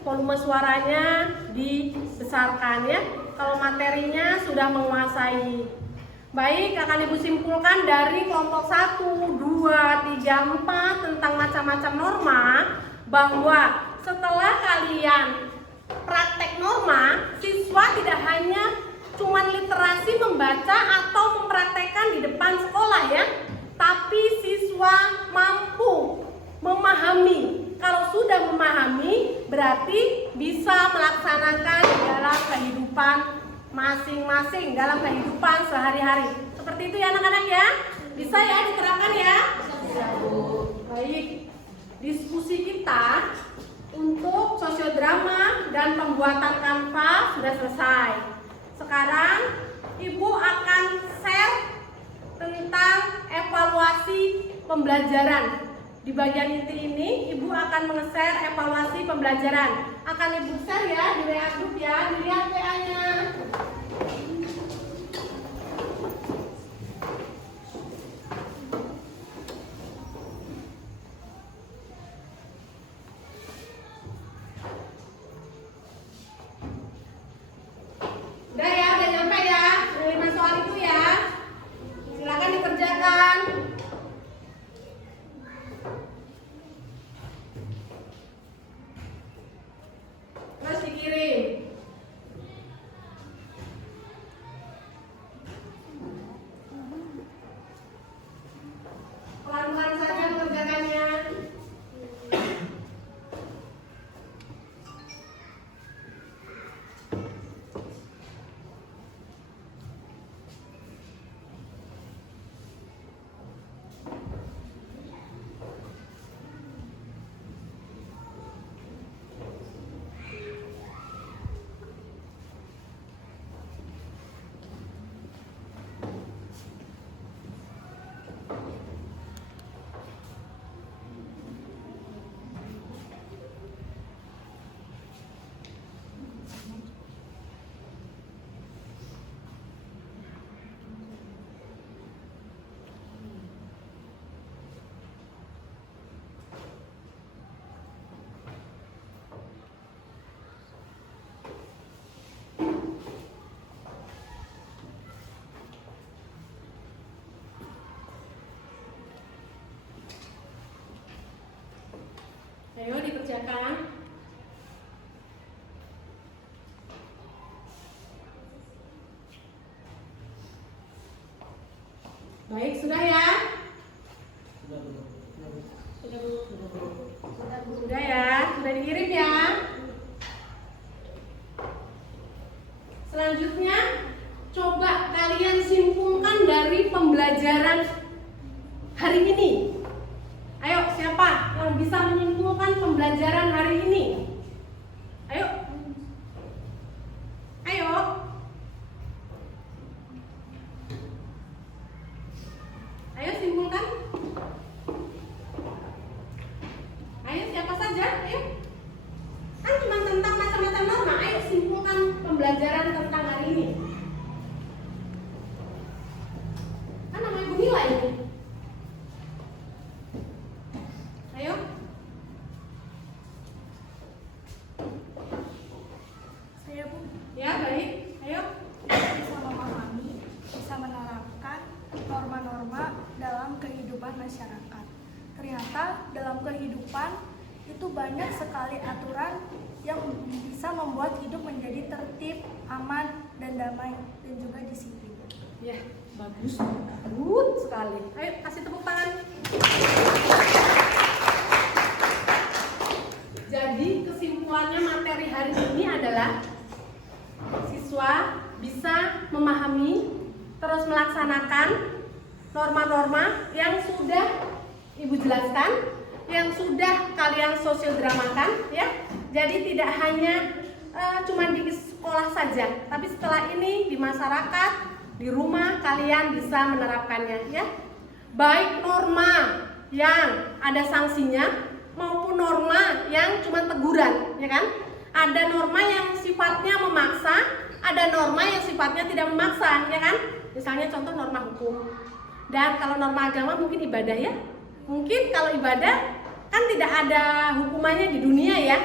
volume suaranya dibesarkan ya. Kalau materinya sudah menguasai. Baik, akan Ibu simpulkan dari kelompok 1, 2, 3, 4 tentang macam-macam norma, bahwa setelah kalian praktek norma, siswa tidak hanya cuman literasi membaca atau mempraktekkan di depan sekolah ya, tapi siswa mampu memahami. Kalau sudah memahami, berarti bisa melaksanakan dalam kehidupan masing-masing, dalam kehidupan sehari-hari. Seperti itu ya anak-anak ya? Bisa ya diterapkan ya? Baik, diskusi kita untuk sosiodrama dan pembuatan kanva sudah selesai. Sekarang Ibu akan share tentang evaluasi pembelajaran. Di bagian inti ini Ibu akan meng-share evaluasi pembelajaran. Akan Ibu share ya di WA group ya, dilihat WA-nya. Baik, sudah ya? Sudah ya? Sudah dikirim ya? Selanjutnya, coba kalian simpulkan dari pembelajaran hari ini. Ayo, siapa yang bisa menyimpulkan pembelajaran hari ini? Ayo. Ayo. Ayo simpulkan. Ayo, siapa saja? Ayo. Kan cuma tentang macam-macam norma. Ayo simpulkan pembelajaran tentang hari ini. Kan namanya nilai ini. Ayo. Saya Bu Ya, baik. Ayo. bisa memahami, bisa menerapkan norma-norma dalam kehidupan masyarakat. Ternyata dalam kehidupan itu banyak sekali aturan yang bisa membuat hidup menjadi tertib, aman, dan damai, dan juga disiplin. Ya, bagus. Good sekali. Ayo, kasih tepuk tangan. Jadi, kesimpulannya materi hari ini adalah siswa bisa memahami, terus melaksanakan norma-norma yang sudah Ibu jelaskan, yang sudah kalian sosial dramakan, ya. Jadi tidak hanya cuma di sekolah saja, tapi setelah ini di masyarakat, di rumah kalian bisa menerapkannya, ya. Baik norma yang ada sanksinya maupun norma yang cuma teguran, ya kan? Ada norma yang sifatnya memaksa, ada norma yang sifatnya tidak memaksa, ya kan? Misalnya contoh norma hukum. Dan kalau norma agama mungkin ibadah, ya. Mungkin kalau ibadah kan tidak ada hukumannya di dunia, ya.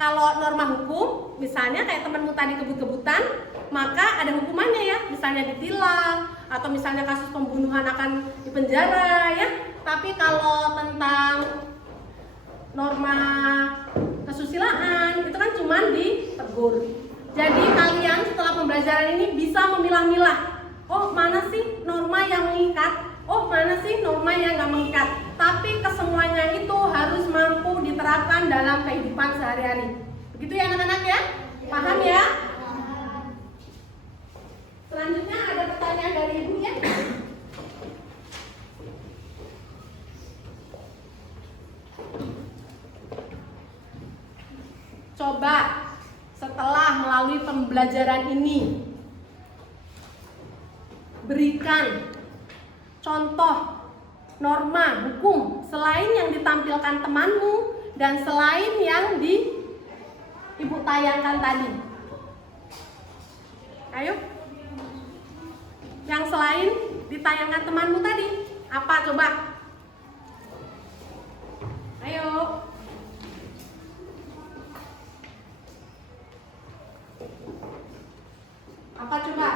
Kalau norma hukum, misalnya kayak temanmu tadi kebut-kebutan, maka ada hukumannya, ya. Misalnya ditilang atau misalnya kasus pembunuhan akan dipenjara, ya. Tapi kalau tentang norma kesusilaan itu kan cuma ditegur. Jadi kalian setelah pembelajaran ini bisa memilah-milah. Oh, mana sih norma yang mengikat? Oh, mana sih norma yang nggak mengikat? Tapi kesemuanya itu harus mampu diterapkan dalam kehidupan sehari-hari. Begitu ya anak-anak, ya? Paham ya? Selanjutnya ada pertanyaan dari Ibu, ya? Coba setelah melalui pembelajaran ini, berikan contoh norma hukum selain yang ditampilkan temanmu dan selain yang Ibu tayangkan tadi. Ayo. Yang selain ditayangkan temanmu tadi, apa coba? Ayo. Apa coba?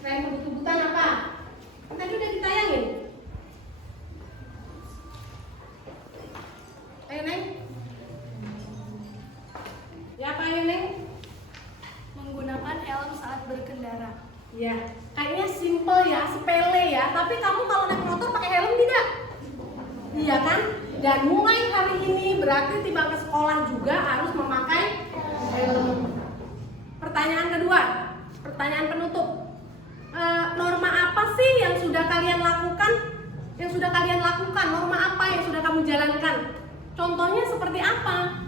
Selain kebut-kebutan apa? Tadi udah ditayangin. Ayo Neng. Ya apa ayo Neng? Menggunakan helm saat berkendara. Ya, kayaknya simple ya, sepele ya. Tapi kamu kalau naik motor pakai helm tidak? Iya kan? Dan mulai hari ini berarti tiba ke sekolah juga harus memakai helm. Pertanyaan kedua, pertanyaan penutup. Norma apa sih yang sudah kalian lakukan? Yang sudah kalian lakukan, norma apa yang sudah kamu jalankan? Contohnya seperti apa?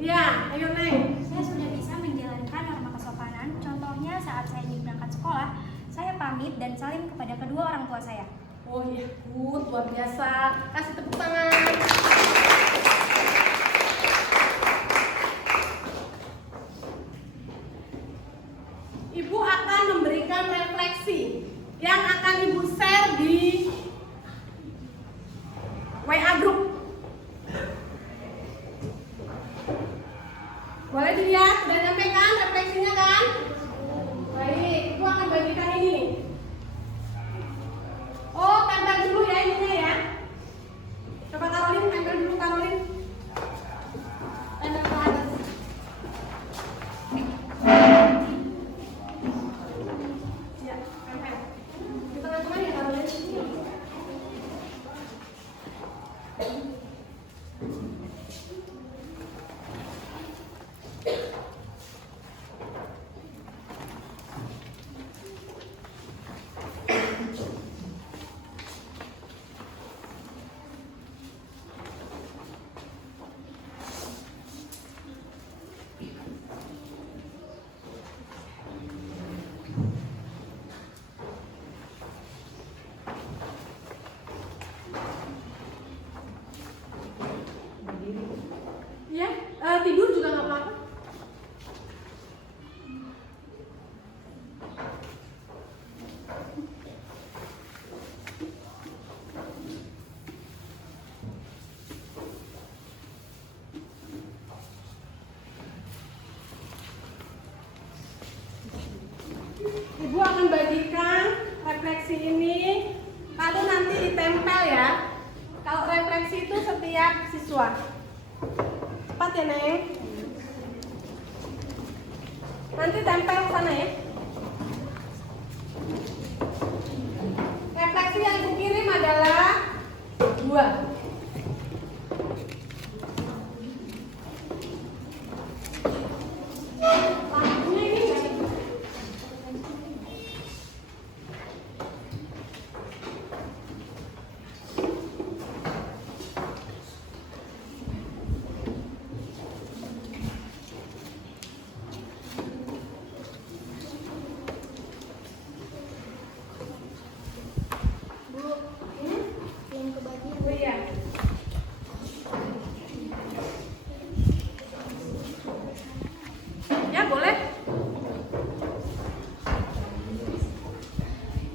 Ya, ayo Neng. Saya sudah bisa menjalankan norma kesopanan. Contohnya saat saya ingin berangkat sekolah, saya pamit dan salim kepada kedua orang tua saya. Oh iya, good, luar biasa. Kasih tepuk tangan. Ibu akan memberikan refleksi yang akan Ibu share di WA group. Boleh dilihat, udah nyampe kan refleksinya kan? Baik, Ibu akan bagikan ini. Oh, tempel dulu ya ininya ya. Coba Karolin, tempel dulu Karolin. Tempel ke atas. setiap siswa. Cepat ya Neng. Nanti tempel ke sana ya. Refleksi yang dikirim adalah 2. Lampunya ini enggak. Bu, yang kebagian. Oh iya. Ya boleh.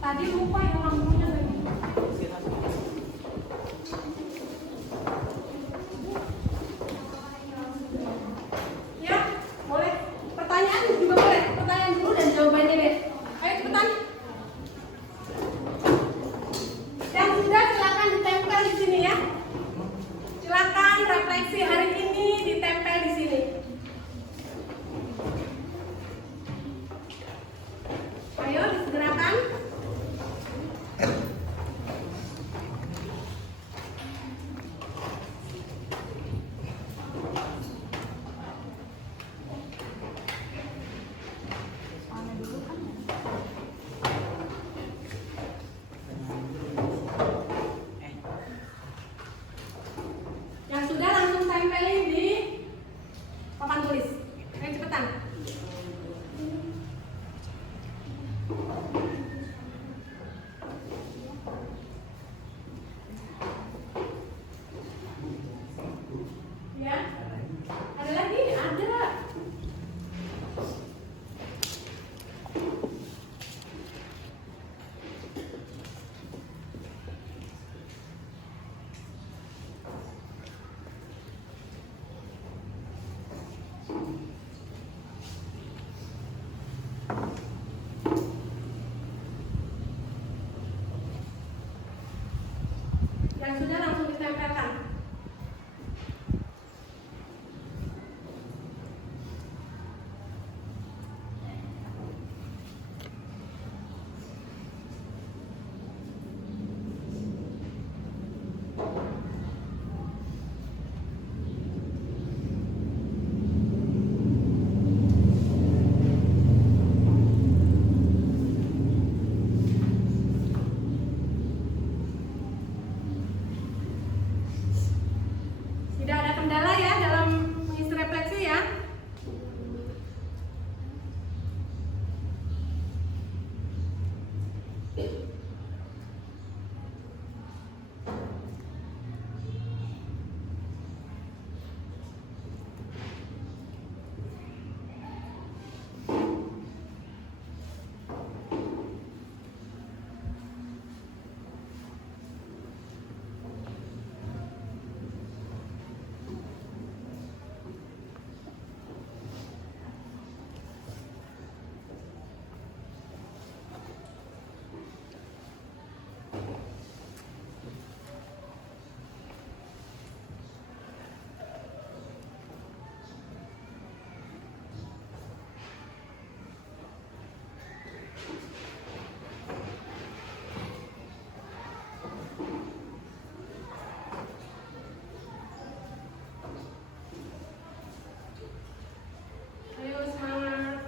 Tadi lupa ya lampunya lagi. Ya, boleh. Pertanyaan juga boleh. Pertanyaan dulu dan jawabannya deh. Ayo cepetan. Yang sudah silakan ditempel di sini ya. Silakan refleksi hari ini ditempel di sini. Ayo disegerakan. Yang sudah langsung tempelin di papan tulis. Ayo cepetan. Ya. Ada lagi? Ada. Yang sudah langsung ditempelkan. Tidak ada kendala ya dalam mengisi refleksi ya. Ayo semangat.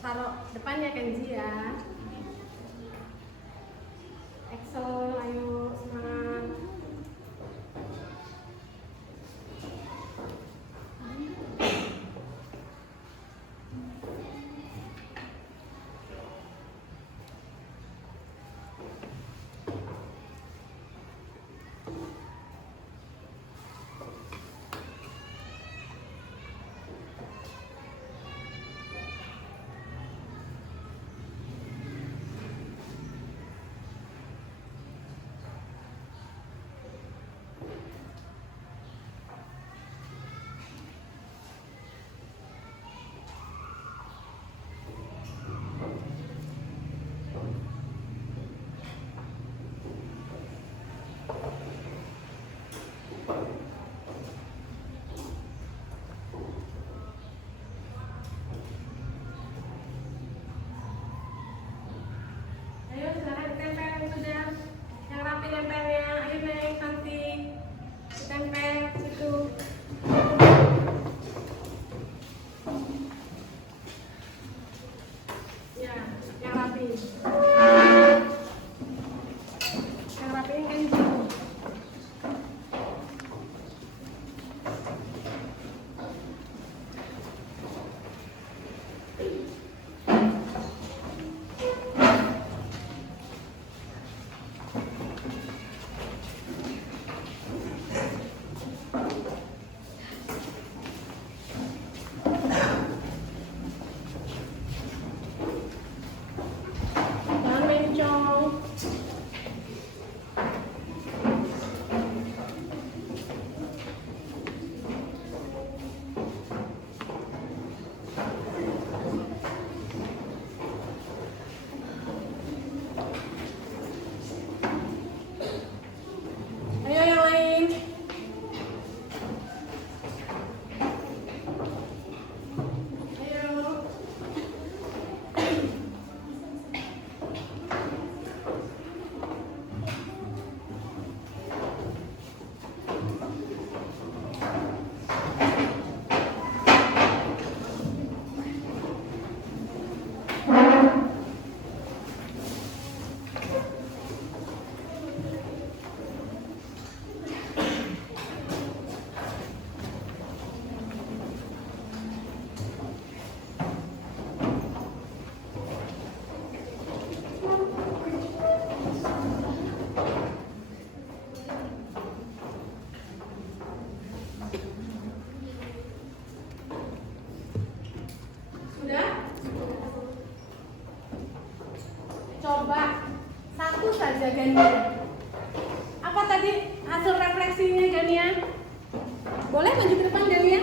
Taruh depannya Kenzi ya. Excel, ayo semangat. saja Gania. Apa tadi hasil refleksinya Gania? Boleh maju ke depan Gania?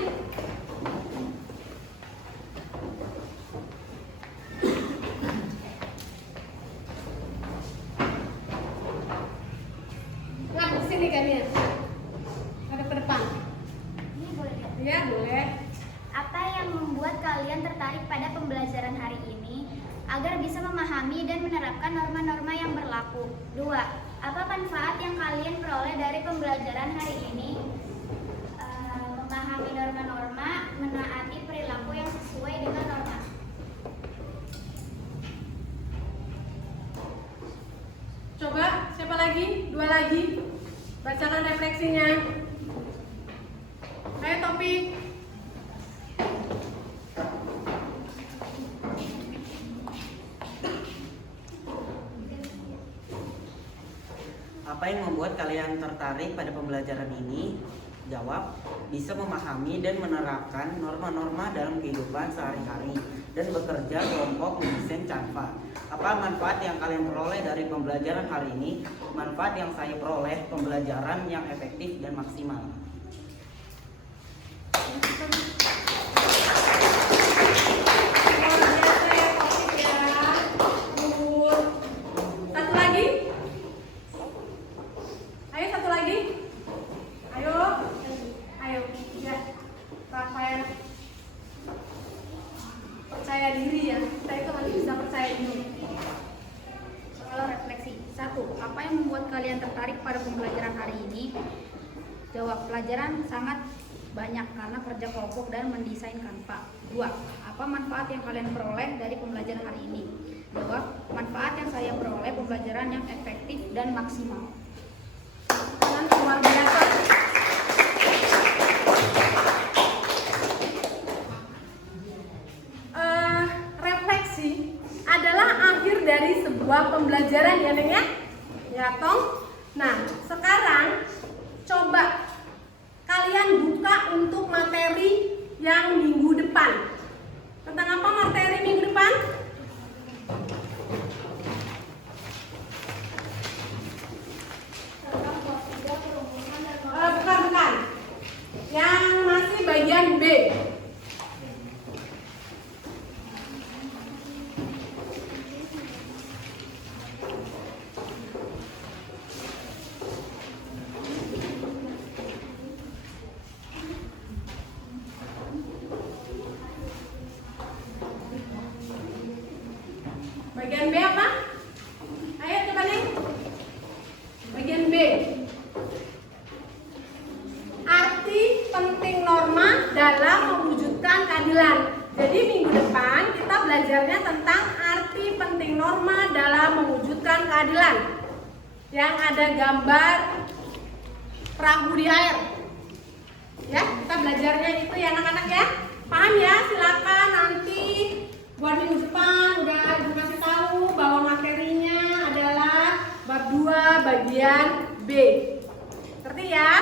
Ngadep sini Gania. Ngadep ke depan. Ini boleh ya? Ya boleh. Apa yang membuat kalian tertarik pada pembelajaran hari ini agar bisa memahami dan menerapkan norma-norma yang berlaku? 2. Apa manfaat yang kalian peroleh dari pembelajaran hari ini? Memahami norma-norma, menaati perilaku yang sesuai dengan norma. Coba siapa lagi? 2 lagi. Bacakan refleksinya. Ayo Topik. Apa yang membuat kalian tertarik pada pembelajaran ini? Jawab, bisa memahami dan menerapkan norma-norma dalam kehidupan sehari-hari dan bekerja kelompok mendesain Canva. Apa manfaat yang kalian peroleh dari pembelajaran hari ini? Manfaat yang saya peroleh, pembelajaran yang efektif dan maksimal. Satu lagi. Ayo satu lagi. Ayo. Ayo. Ya. Rafael. Percaya diri ya. Kita itu harus bisa percaya diri. Soal refleksi. 1. Apa yang membuat kalian tertarik pada pembelajaran hari ini? Jawab, pelajaran sangat banyak karena kerja kelompok dan mendesain Canva. 2. Apa manfaat yang kalian peroleh dari pembelajaran hari ini? Jawab, manfaat yang saya peroleh pembelajaran yang efektif dan maksimal. Kalian luar biasa. Refleksi adalah akhir dari sebuah pembelajaran ya Neng ya? Ya Tong? Nah sekarang coba kalian buka untuk materi yang minggu depan. Tentang apa materi minggu depan? Bukan. Yang masih bagian B. Bagian B apa? Ayo coba Neng. Bagian B. Arti penting norma dalam mewujudkan keadilan. Jadi minggu depan kita belajarnya tentang arti penting norma dalam mewujudkan keadilan. Yang ada gambar perahu di air. Ya, kita belajarnya itu ya anak-anak ya. Paham ya? Silakan nanti buat minggu depan udah Ibu kasih tahu bahwa materinya adalah bab 2 bagian B. Ngerti ya?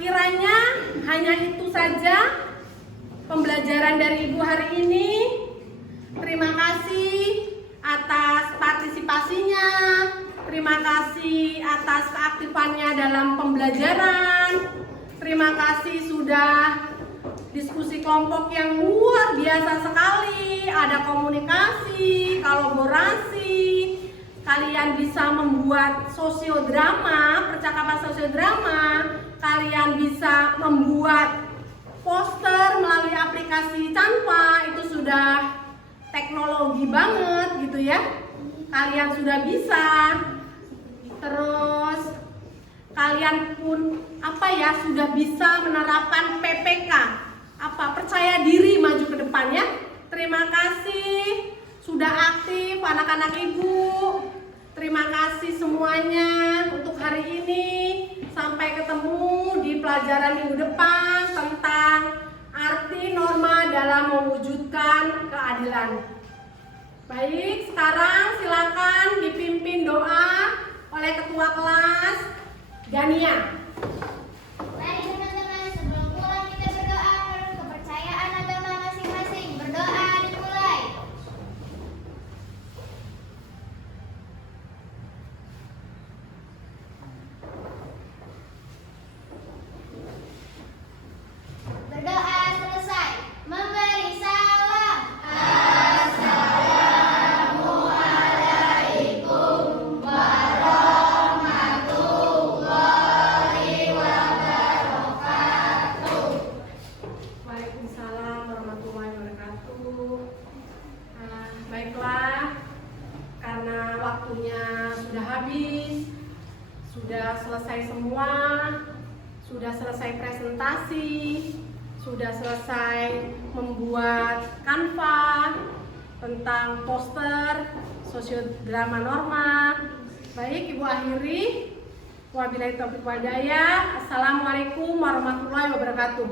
Kiranya hanya itu saja pembelajaran dari Ibu hari ini. Terima kasih atas partisipasinya. Terima kasih atas keaktifannya dalam pembelajaran. Terima kasih sudah diskusi kelompok yang luar biasa sekali. Ada komunikasi, kolaborasi. Kalian bisa membuat sosiodrama, percakapan sosiodrama. Kalian bisa membuat poster melalui aplikasi Canva. Itu sudah teknologi banget gitu ya. Kalian sudah bisa. Terus kalian pun sudah bisa menerapkan PPK. Percaya diri maju ke depan ya. Terima kasih sudah aktif anak-anak Ibu. Terima kasih semuanya untuk hari ini. Sampai ketemu di pelajaran minggu depan tentang arti norma dalam mewujudkan keadilan. Baik, sekarang silakan dipimpin doa oleh Ketua Kelas Gania. Mari teman-teman, sebelum pulang kita berdoa menurut kepercayaan agama masing-masing. Berdoa dimulai. sudah selesai membuat kanva tentang poster sosiodrama norma. Baik, Ibu akhiri. Wabillahi taufiq wal hidayah. Assalamualaikum warahmatullahi wabarakatuh.